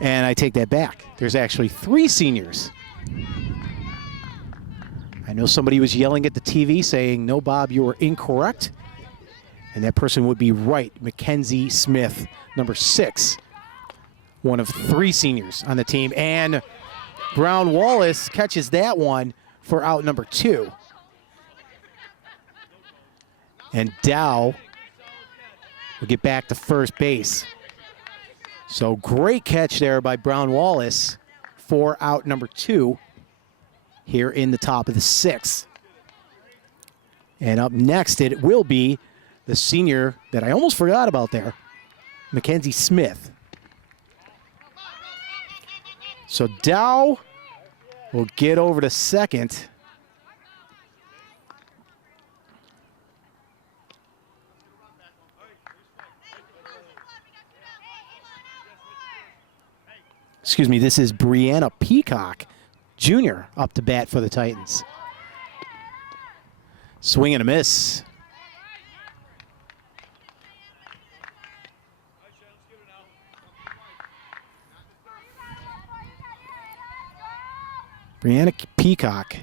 And I take that back. There's actually 3 seniors. I know somebody was yelling at the TV saying, "No, Bob, you were incorrect." And that person would be right. Mackenzie Smith, number 6. One of 3 seniors on the team. And Brown Wallace catches that one for out number 2. And Dow will get back to first base. So great catch there by Brown Wallace for out number 2 here in the top of the 6th. And up next, it will be the senior that I almost forgot about there, Mackenzie Smith. So Dow will get over to second. Excuse me, this is Brianna Peacock, Jr., up to bat for the Titans. Swing and a miss. Brianna Peacock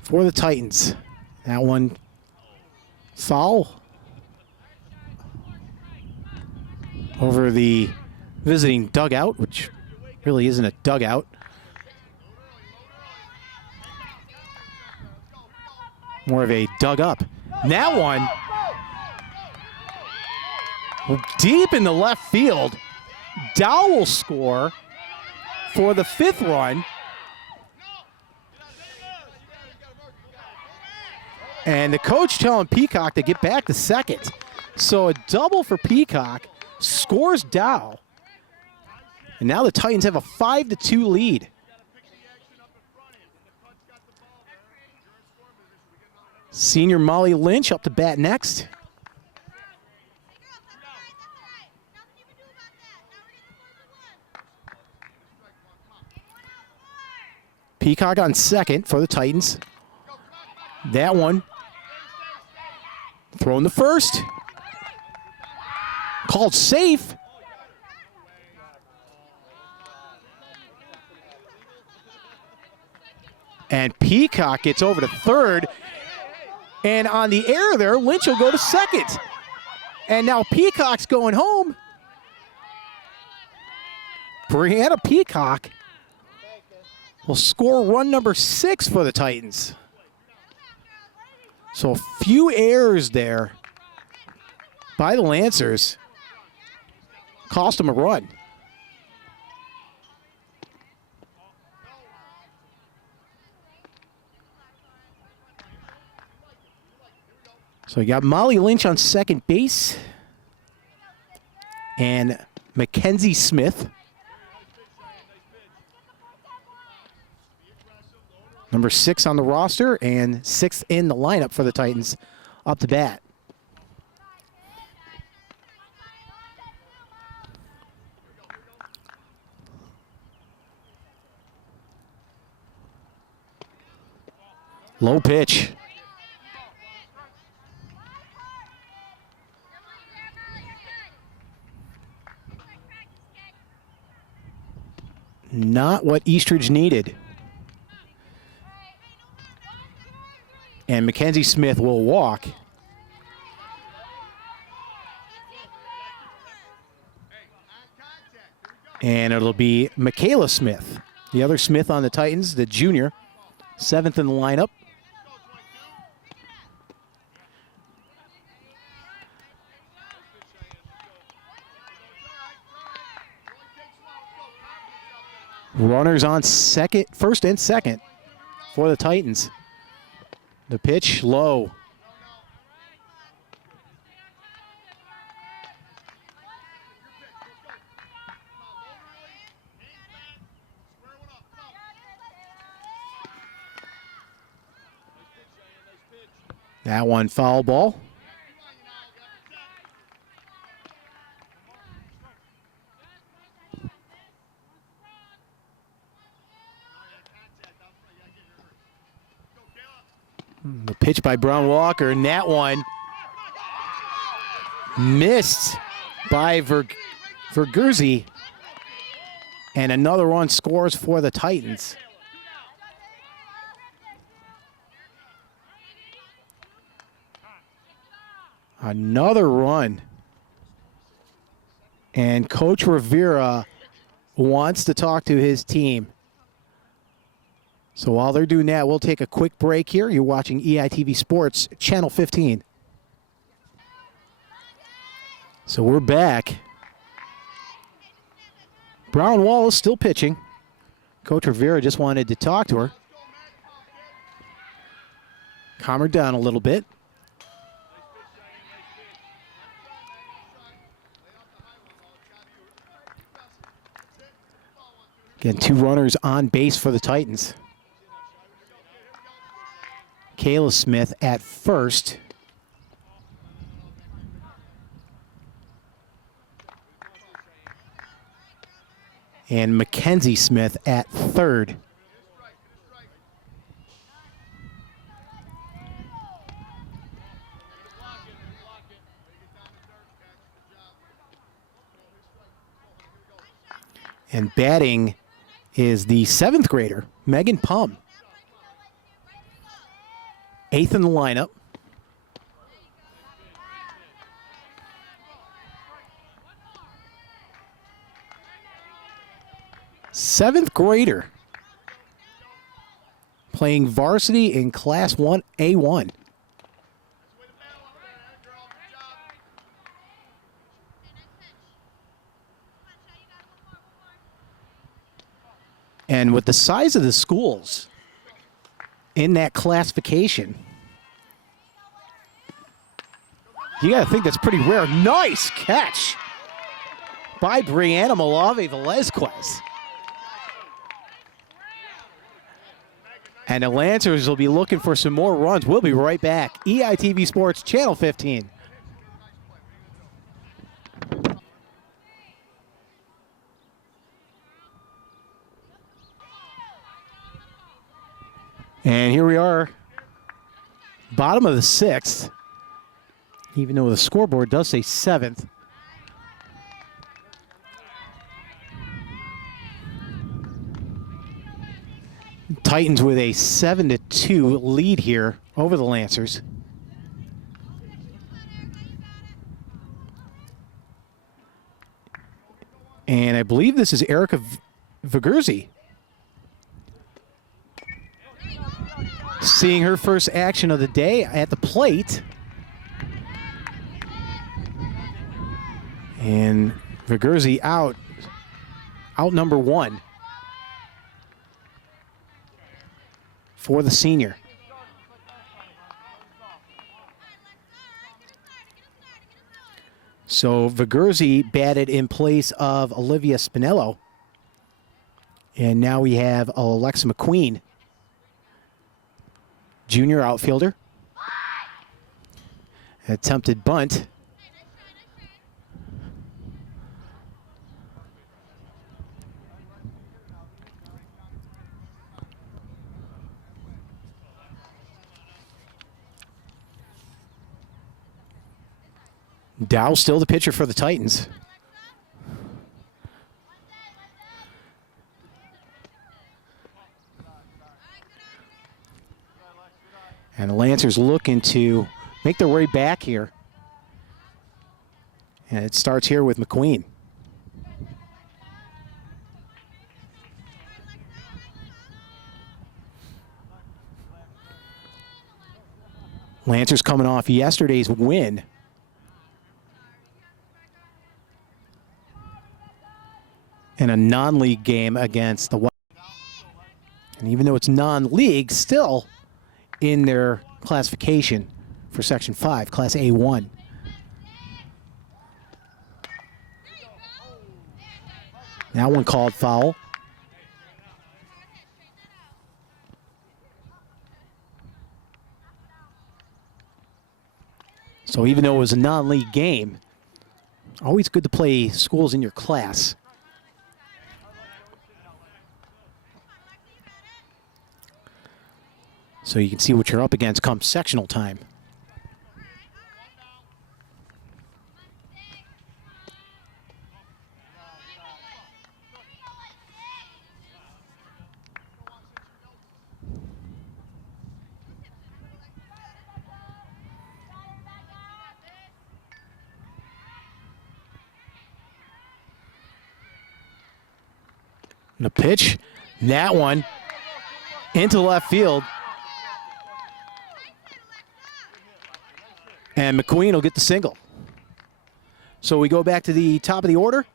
for the Titans. That one foul over the visiting dugout, which really isn't a dugout. More of a dug up. And that one deep in the left field. Dow will score for the 5th run. And the coach telling Peacock to get back to second. So a double for Peacock, scores Dow. And now the Titans have a 5-2 lead. Senior Molly Lynch up to bat next. Peacock on second for the Titans. That one thrown to first. Called safe. And Peacock gets over to third. And on the air there, Lynch will go to second. And now Peacock's going home. Brianna Peacock will score run number 6 for the Titans. So a few errors there by the Lancers cost them a run. So you got Molly Lynch on second base and Mackenzie Smith, number 6 on the roster and 6th in the lineup for the Titans, up to bat. Low pitch. Not what Eastridge needed. And Mackenzie Smith will walk. And it'll be Michaela Smith, the other Smith on the Titans, the junior, 7th in the lineup. Runners on first and second for the Titans. The pitch low. That one foul ball. The pitch by Brown Walker, and that one missed by Vergurzi. And another run scores for the Titans. Another run. And Coach Rivera wants to talk to his team. So while they're doing that, we'll take a quick break here. You're watching EITV Sports, Channel 15. So we're back. Brown Wall is still pitching. Coach Rivera just wanted to talk to her. Calm her down a little bit. Again, 2 runners on base for the Titans. Kayla Smith at first. And Mackenzie Smith at third. And batting is the 7th grader, Megan Pum. 8th in the lineup. Seventh grader playing varsity in Class 1A1. And with the size of the schools in that classification, you got to think that's pretty rare. Nice catch by Brianna Malave Velazquez. And the Lancers will be looking for some more runs. We'll be right back. EITV Sports, Channel 15. And here we are, bottom of the 6th, even though the scoreboard does say 7th. Titans with a 7-2 lead here over the Lancers. And I believe this is Erica Vergurzi. Seeing her first action of the day at the plate. And Vergurzi out number 1 for the senior. So Vergurzi batted in place of Olivia Spinello. And now we have Alexa McQueen, junior outfielder. Attempted bunt. Dow still the pitcher for the Titans. And the Lancers looking to make their way back here. And it starts here with McQueen. Lancers coming off yesterday's win. In a non-league game against the White. And even though it's non-league, still in their classification for Section 5, Class A1. That one called foul. So even though it was a non-league game, always good to play schools in your class. So you can see what you're up against come sectional time. And a pitch, that one into left field. And McQueen will get the single. So we go back to the top of the order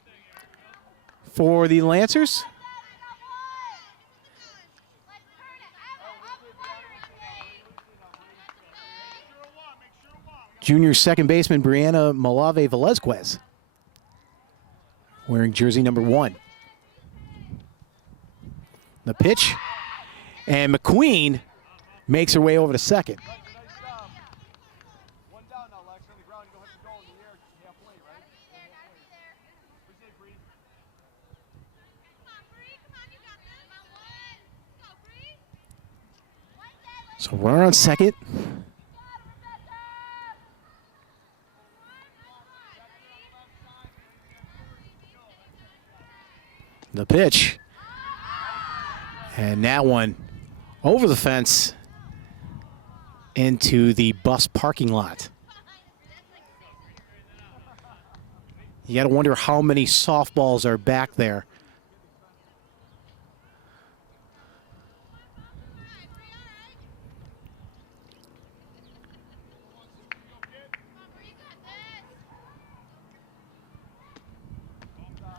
for the Lancers. Junior second baseman Brianna Malave-Velezquez, wearing jersey number 1. The pitch, and McQueen makes her way over to second. So runner on second. The pitch. And that one over the fence into the bus parking lot. You got to wonder how many softballs are back there.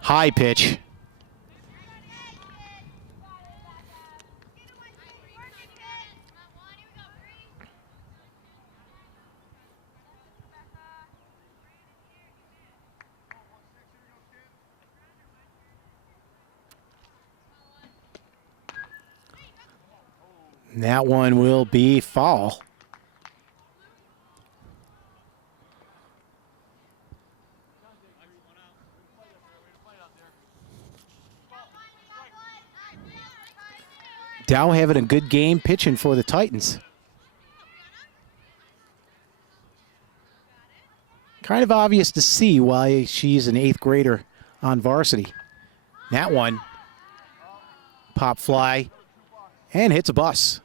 High pitch. And that one will be foul. Dow having a good game pitching for the Titans. Kind of obvious to see why she's an 8th grader on varsity. That one, pop fly, and hits a bus.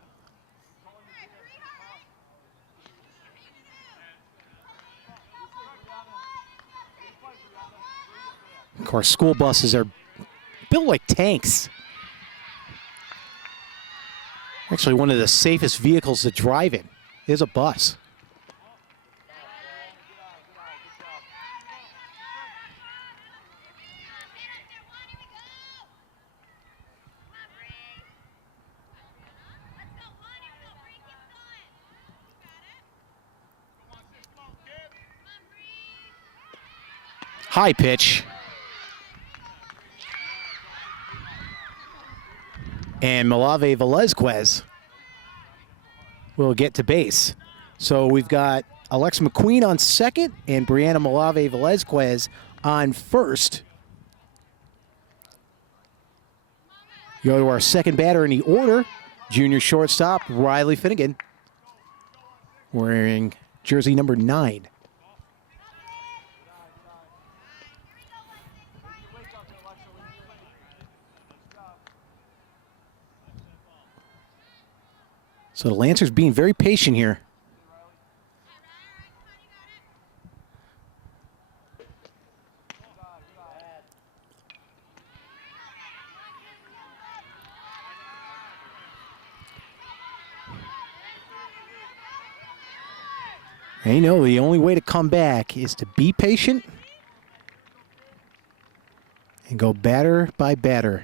Of course, school buses are built like tanks. Actually, one of the safest vehicles to drive in is a bus. High pitch. And Malave-Velezquez will get to base. So we've got Alexa McQueen on second and Brianna Malave-Velezquez on first. Go to our second batter in the order, junior shortstop Riley Finnegan, wearing jersey number 9. So the Lancers being very patient here. And you know, the only way to come back is to be patient and go batter by batter.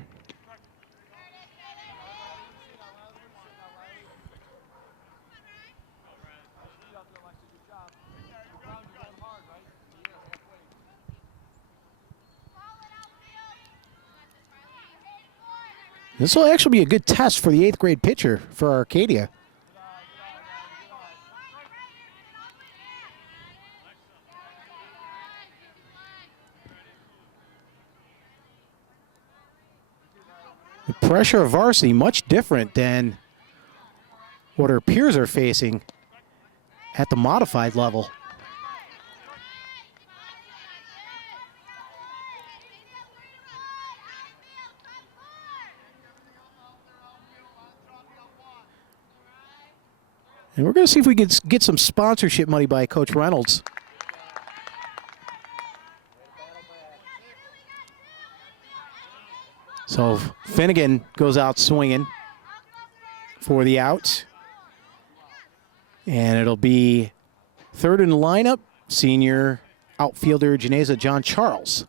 This will actually be a good test for the 8th grade pitcher for Arcadia. The pressure of varsity much different than what her peers are facing at the modified level. And we're going to see if we can get some sponsorship money by Coach Reynolds. So Finnegan goes out swinging for the out. And it'll be third in the lineup, senior outfielder Janeza John Charles.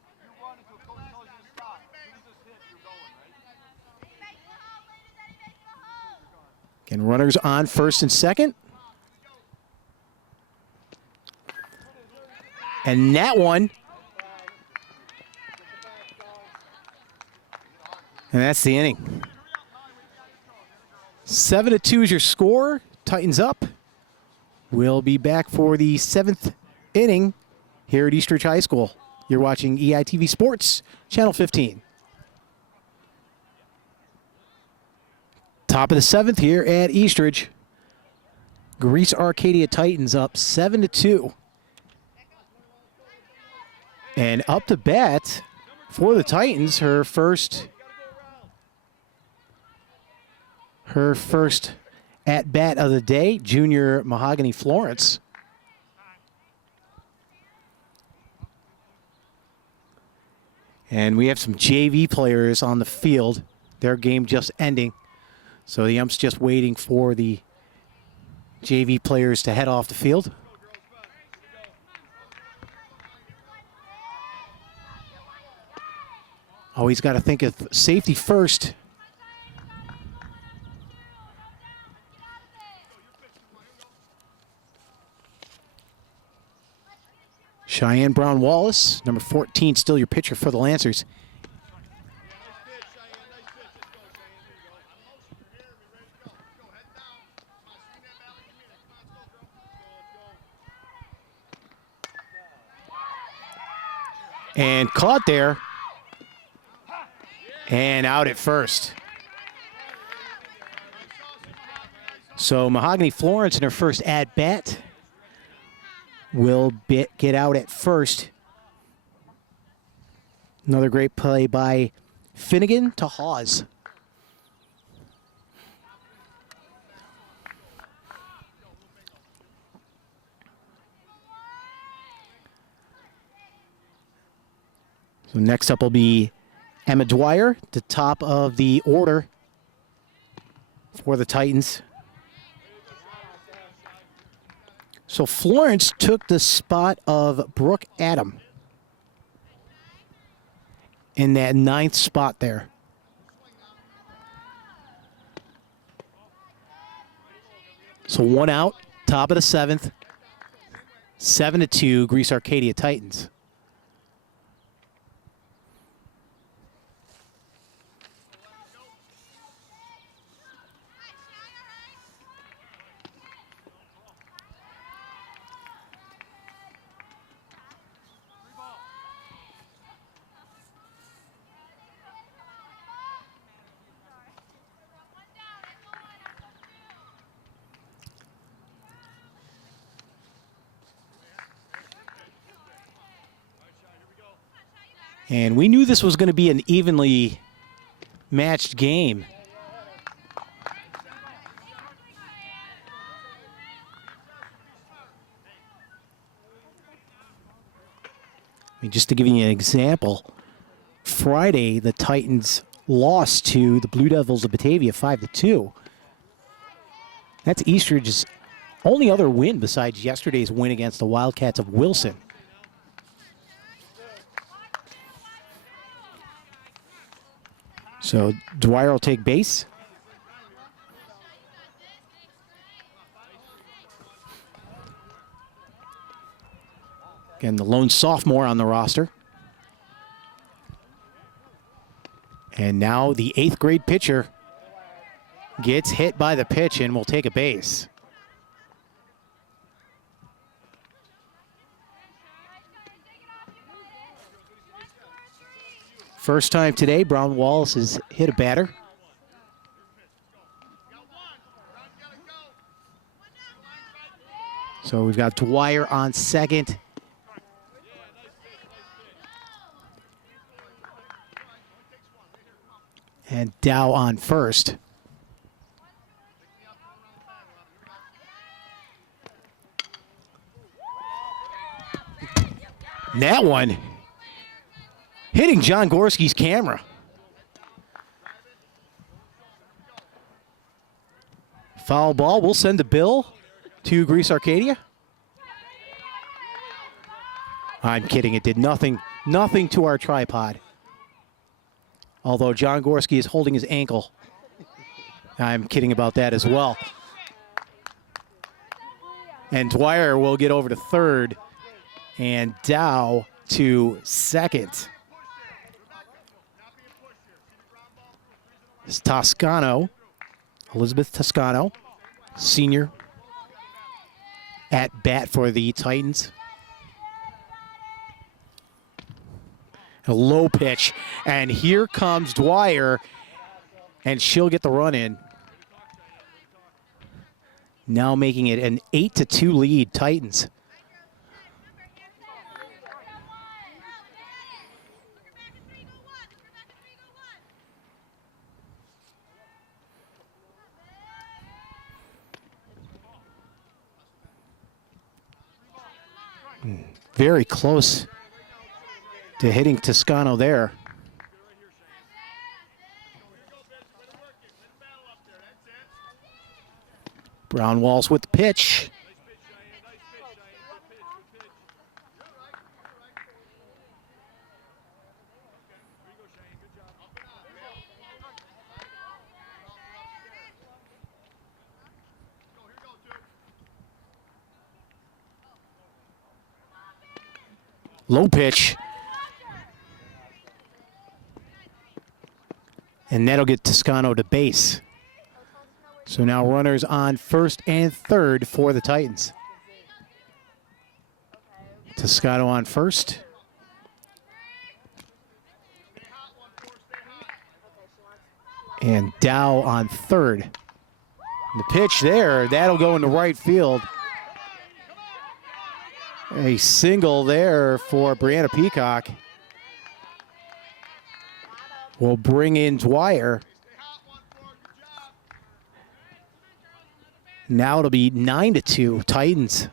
Again, runners on first and second. And that one. And that's the inning. 7-2 is your score. Titans up. We'll be back for the 7th inning here at Eastridge High School. You're watching EITV Sports, Channel 15. Top of the 7th here at Eastridge. GreeceArcadia Titans up 7-2. And up to bat for the Titans, her first at bat of the day, junior Mahogany Florence. And we have some JV players on the field. Their game just ending. So the ump's just waiting for the JV players to head off the field. Always got to think of safety first. Cheyenne Brown Wallace, number 14, still your pitcher for the Lancers. And caught there. And out at first. So Mahogany Florence in her first at-bat will get out at first. Another great play by Finnegan to Hawes. So next up will be Emma Dwyer, the top of the order for the Titans. So Florence took the spot of Brooke Adam in that 9th spot there. So one out, top of the 7th, 7-2, GreeceArcadia Titans. And we knew this was going to be an evenly matched game. I mean, just to give you an example, Friday the Titans lost to the Blue Devils of Batavia 5-2. That's Eastridge's only other win besides yesterday's win against the Wildcats of Wilson. So Dwyer will take base. Again, the lone sophomore on the roster. And now the 8th grade pitcher gets hit by the pitch and will take a base. First time today, Brown Wallace has hit a batter. So we've got Dwyer on second. And Dow on first. And that one hitting John Gorski's camera. Foul ball. We'll send the bill to Greece Arcadia. I'm kidding. It did nothing to our tripod. Although John Gorski is holding his ankle. I'm kidding about that as well. And Dwyer will get over to third. And Dow to second. It's Toscano, Elizabeth Toscano, senior, at bat for the Titans. A low pitch, and here comes Dwyer, and she'll get the run in. Now making it an 8-2 lead, Titans. Very close to hitting Toscano there. Brown Walls with the pitch. Low pitch. And that'll get Toscano to base. So now runners on first and third for the Titans. Toscano on first. And Dow on third. The pitch there, that'll go into right field. A single there for Brianna Peacock. We'll bring in Dwyer. Now it'll be 9-2 Titans.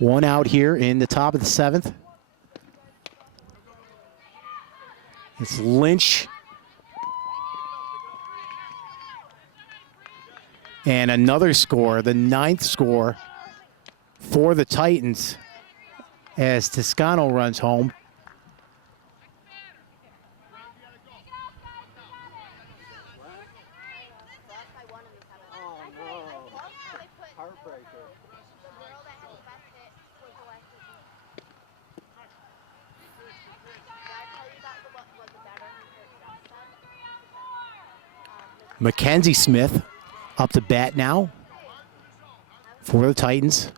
One out here in the top of the 7th. It's Lynch. And another score, the 9th score for the Titans as Toscano runs home. Mackenzie Smith up to bat now for the Titans.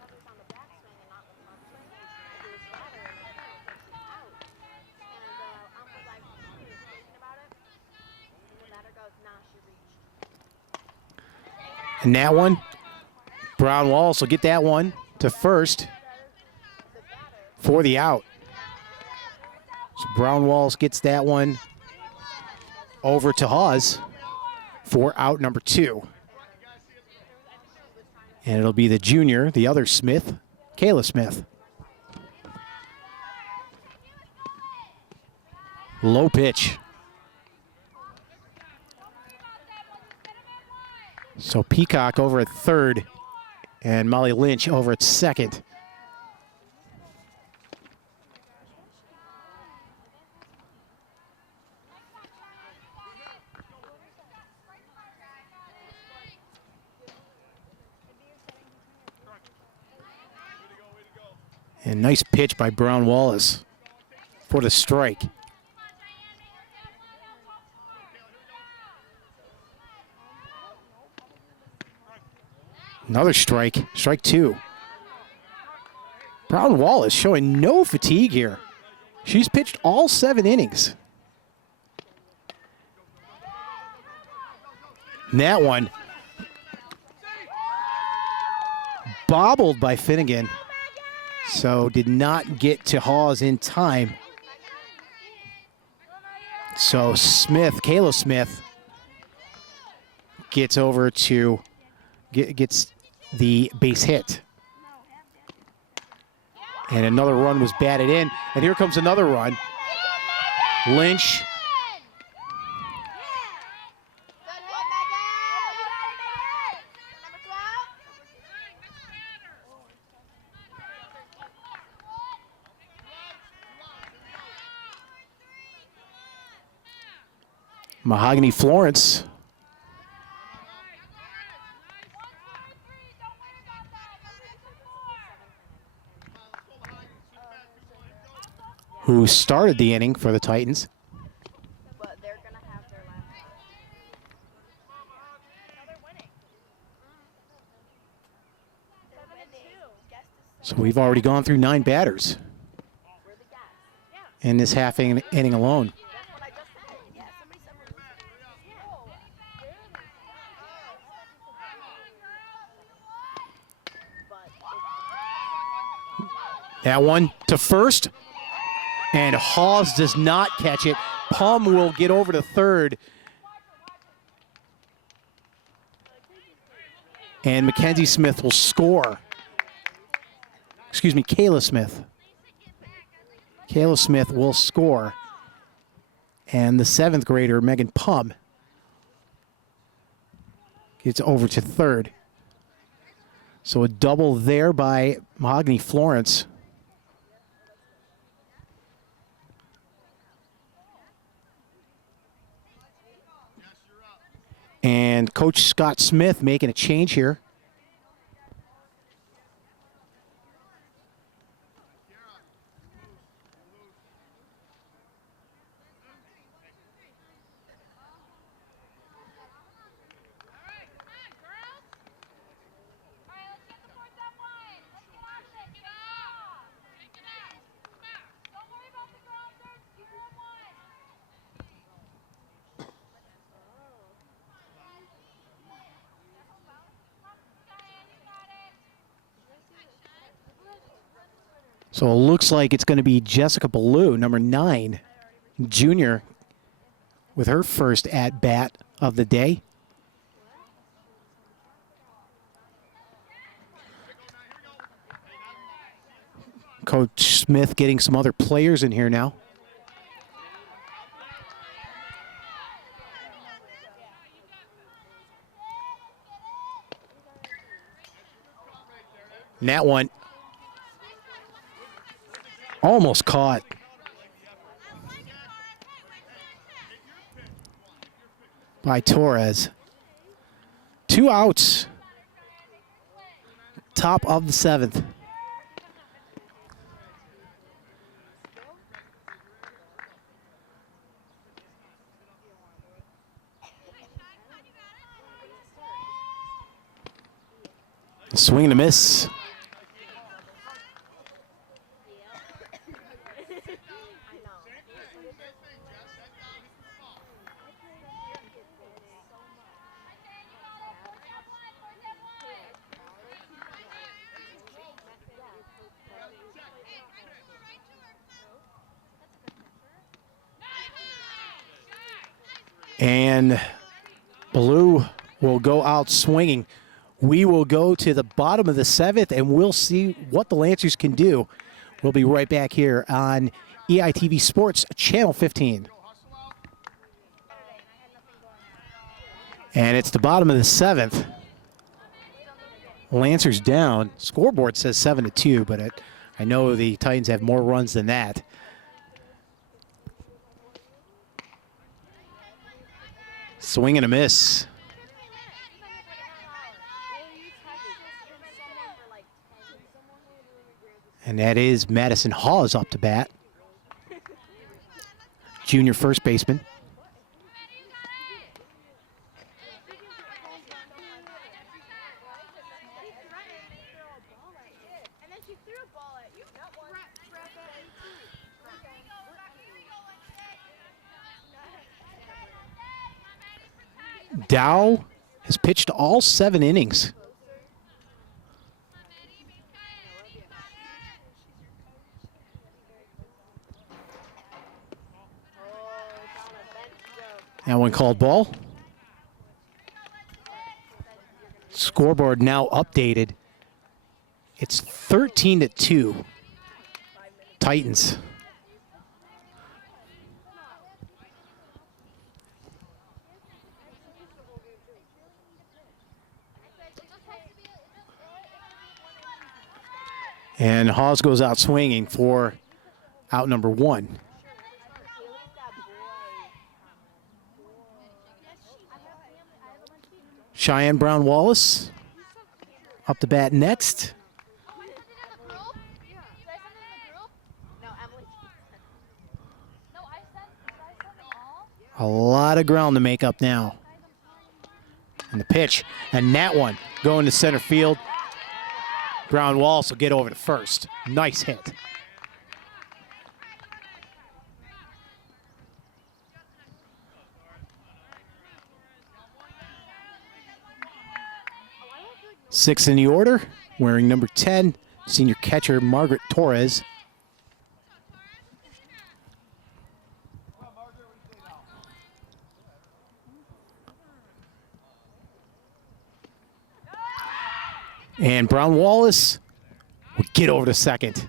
And that one, Brown Walls will get that one to first for the out. So Brown Walls gets that one over to Hawes for out number 2. And it'll be the junior, the other Smith, Kayla Smith. Low pitch. So Peacock over at third and Molly Lynch over at second. And nice pitch by Brown Wallace for the strike. Another strike, strike two. Brown Wallace showing no fatigue here. She's pitched all 7 innings. And that one bobbled by Finnegan, so did not get to Hawes in time. So Smith, Kayla Smith, gets over to, gets the base hit. And another run was batted in, and here comes another run. Lynch. Mahogany Florence. Who started the inning for the Titans. But they're going to have their last So we've already gone through 9 batters in this half inning alone. That one to first, and Hawes does not catch it. Pum will get over to third. And Mackenzie Smith will score. Excuse me, Kayla Smith. Kayla Smith will score. And the 7th grader, Megan Pum, gets over to third. So a double there by Mahogany Florence. And Coach Scott Smith making a change here. So it looks like it's going to be Jessica Ballou, number 9, junior, with her first at-bat of the day. Coach Smith getting some other players in here now. And that one almost caught. By Torres. 2 outs. Top of the 7th. Swing and a miss. And Blue will go out swinging. We will go to the bottom of the 7th, and we'll see what the Lancers can do. We'll be right back here on EITV Sports, Channel 15. And it's the bottom of the 7th. Lancers down. Scoreboard says 7-2, but I know the Titans have more runs than that. Swing and a miss. And that is Madison Hawes up to bat. Junior first baseman. Dow has pitched all 7 innings. That one called ball. Scoreboard now updated. It's 13-2. Titans. And Hawes goes out swinging for out number 1. Cheyenne Brown Wallace up to bat next. A lot of ground to make up now. And the pitch, and that one going to center field. Brown Wallace will get over to first. Nice hit. Sixth in the order, wearing number 10, senior catcher Margaret Torres. And Brown Wallace will get over to second.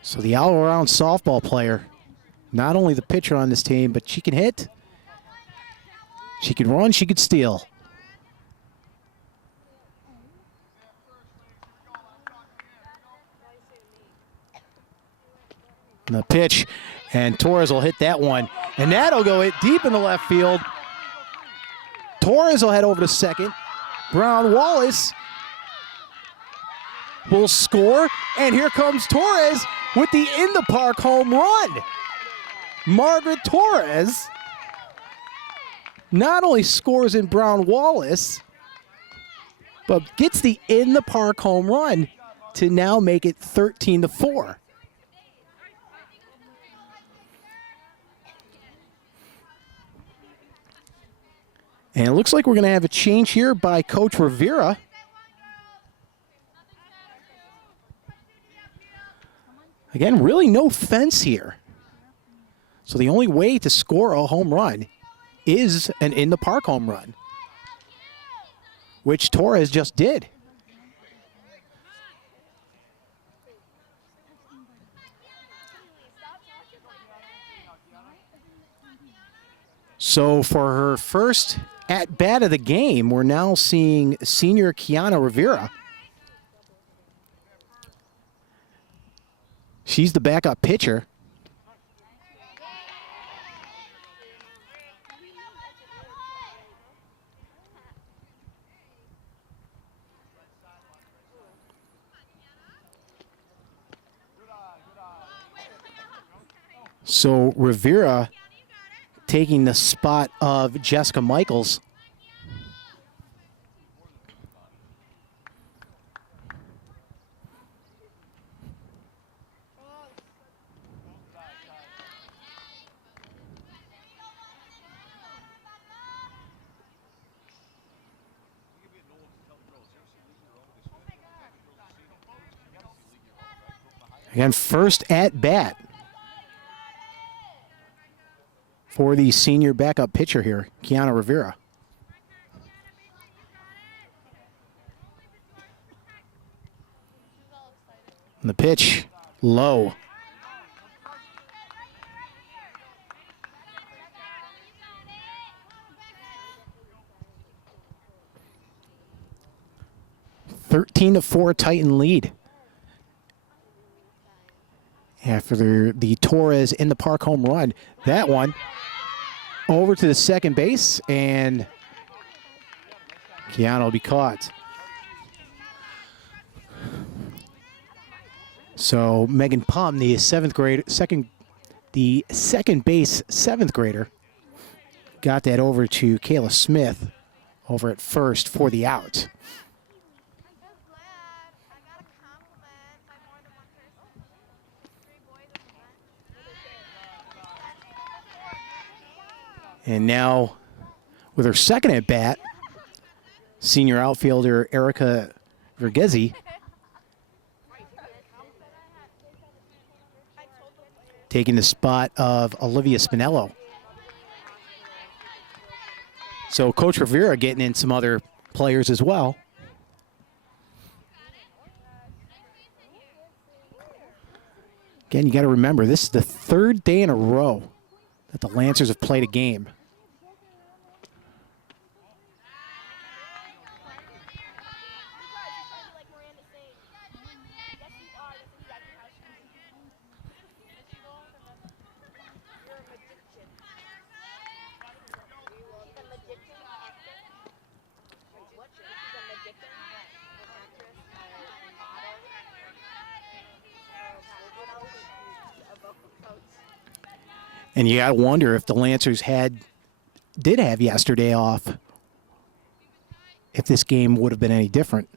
So the all-around softball player, not only the pitcher on this team, but she can hit, she can run, she could steal. And the pitch, and Torres will hit that one, and that'll go hit deep in the left field. Torres will head over to second. Brown Wallace will score, and here comes Torres with the in-the-park home run. Margaret Torres not only scores in Brown Wallace, but gets the in-the-park home run to now make it 13-4. And it looks like we're going to have a change here by Coach Rivera. Again, really no fence here. So the only way to score a home run is an in-the-park home run, which Torres just did. So for her first at-bat of the game, we're now seeing senior Kiana Rivera. She's the backup pitcher. So Rivera taking the spot of Jessica Michaels. Again, first at bat for the senior backup pitcher here, Kiana Rivera. And the pitch low. (13-4) Titan lead after the Torres in the park home run. That one over to the second base, and Keanu will be caught. So Megan Pum, the second base seventh grader, got that over to Kayla Smith over at first for the out. And now, with her second at bat, senior outfielder Erica Verghese taking the spot of Olivia Spinello. So Coach Rivera getting in some other players as well. Again, you got to remember, this is the third day in a row that the Lancers have played a game. And you got to wonder if the Lancers did have yesterday off, if this game would have been any different.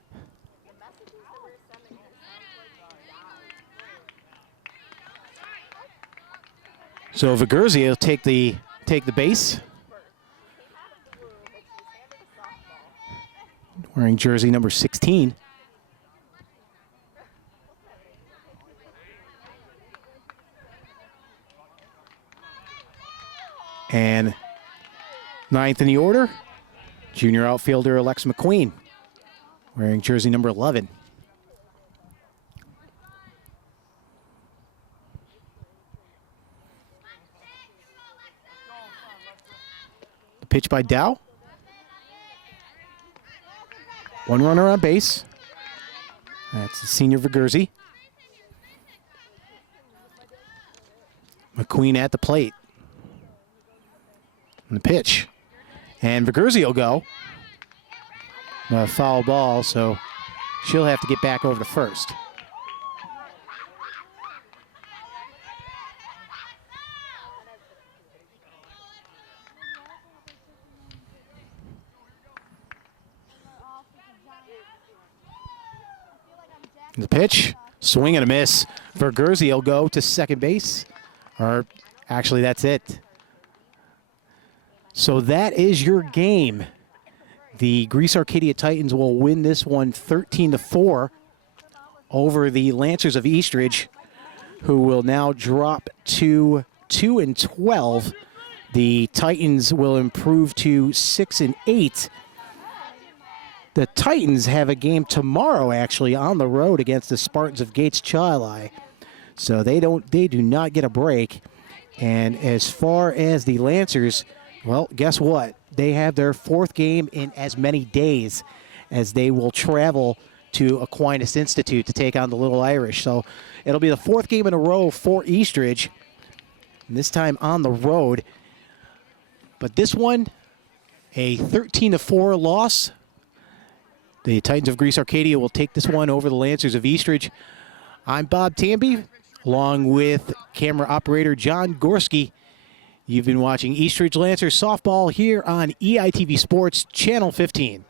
So Verghese will take the base, wearing jersey number 16. And ninth in the order, junior outfielder Alexa McQueen, wearing jersey number 11. The pitch by Dow. One runner on base. That's the senior Verghese. McQueen at the plate. And the pitch. And Verghese will go. A foul ball, so she'll have to get back over to first. The pitch, swing and a miss. Verghese will go to second base. Or actually, that's it. So that is your game. The Greece Arcadia Titans will win this one 13-4 over the Lancers of Eastridge, who will now drop to 2-12. The Titans will improve to 6-8. The Titans have a game tomorrow, actually, on the road against the Spartans of Gates Chili. So they do not get a break. And as far as the Lancers, well, guess what? They have their fourth game in as many days, as they will travel to Aquinas Institute to take on the Little Irish. So it'll be the fourth game in a row for Eastridge, and this time on the road. But this one, a 13-4 loss. The Titans of Greece Arcadia will take this one over the Lancers of Eastridge. I'm Bob Tamby, along with camera operator John Gorski. You've been watching Eastridge Lancers softball here on EITV Sports Channel 15.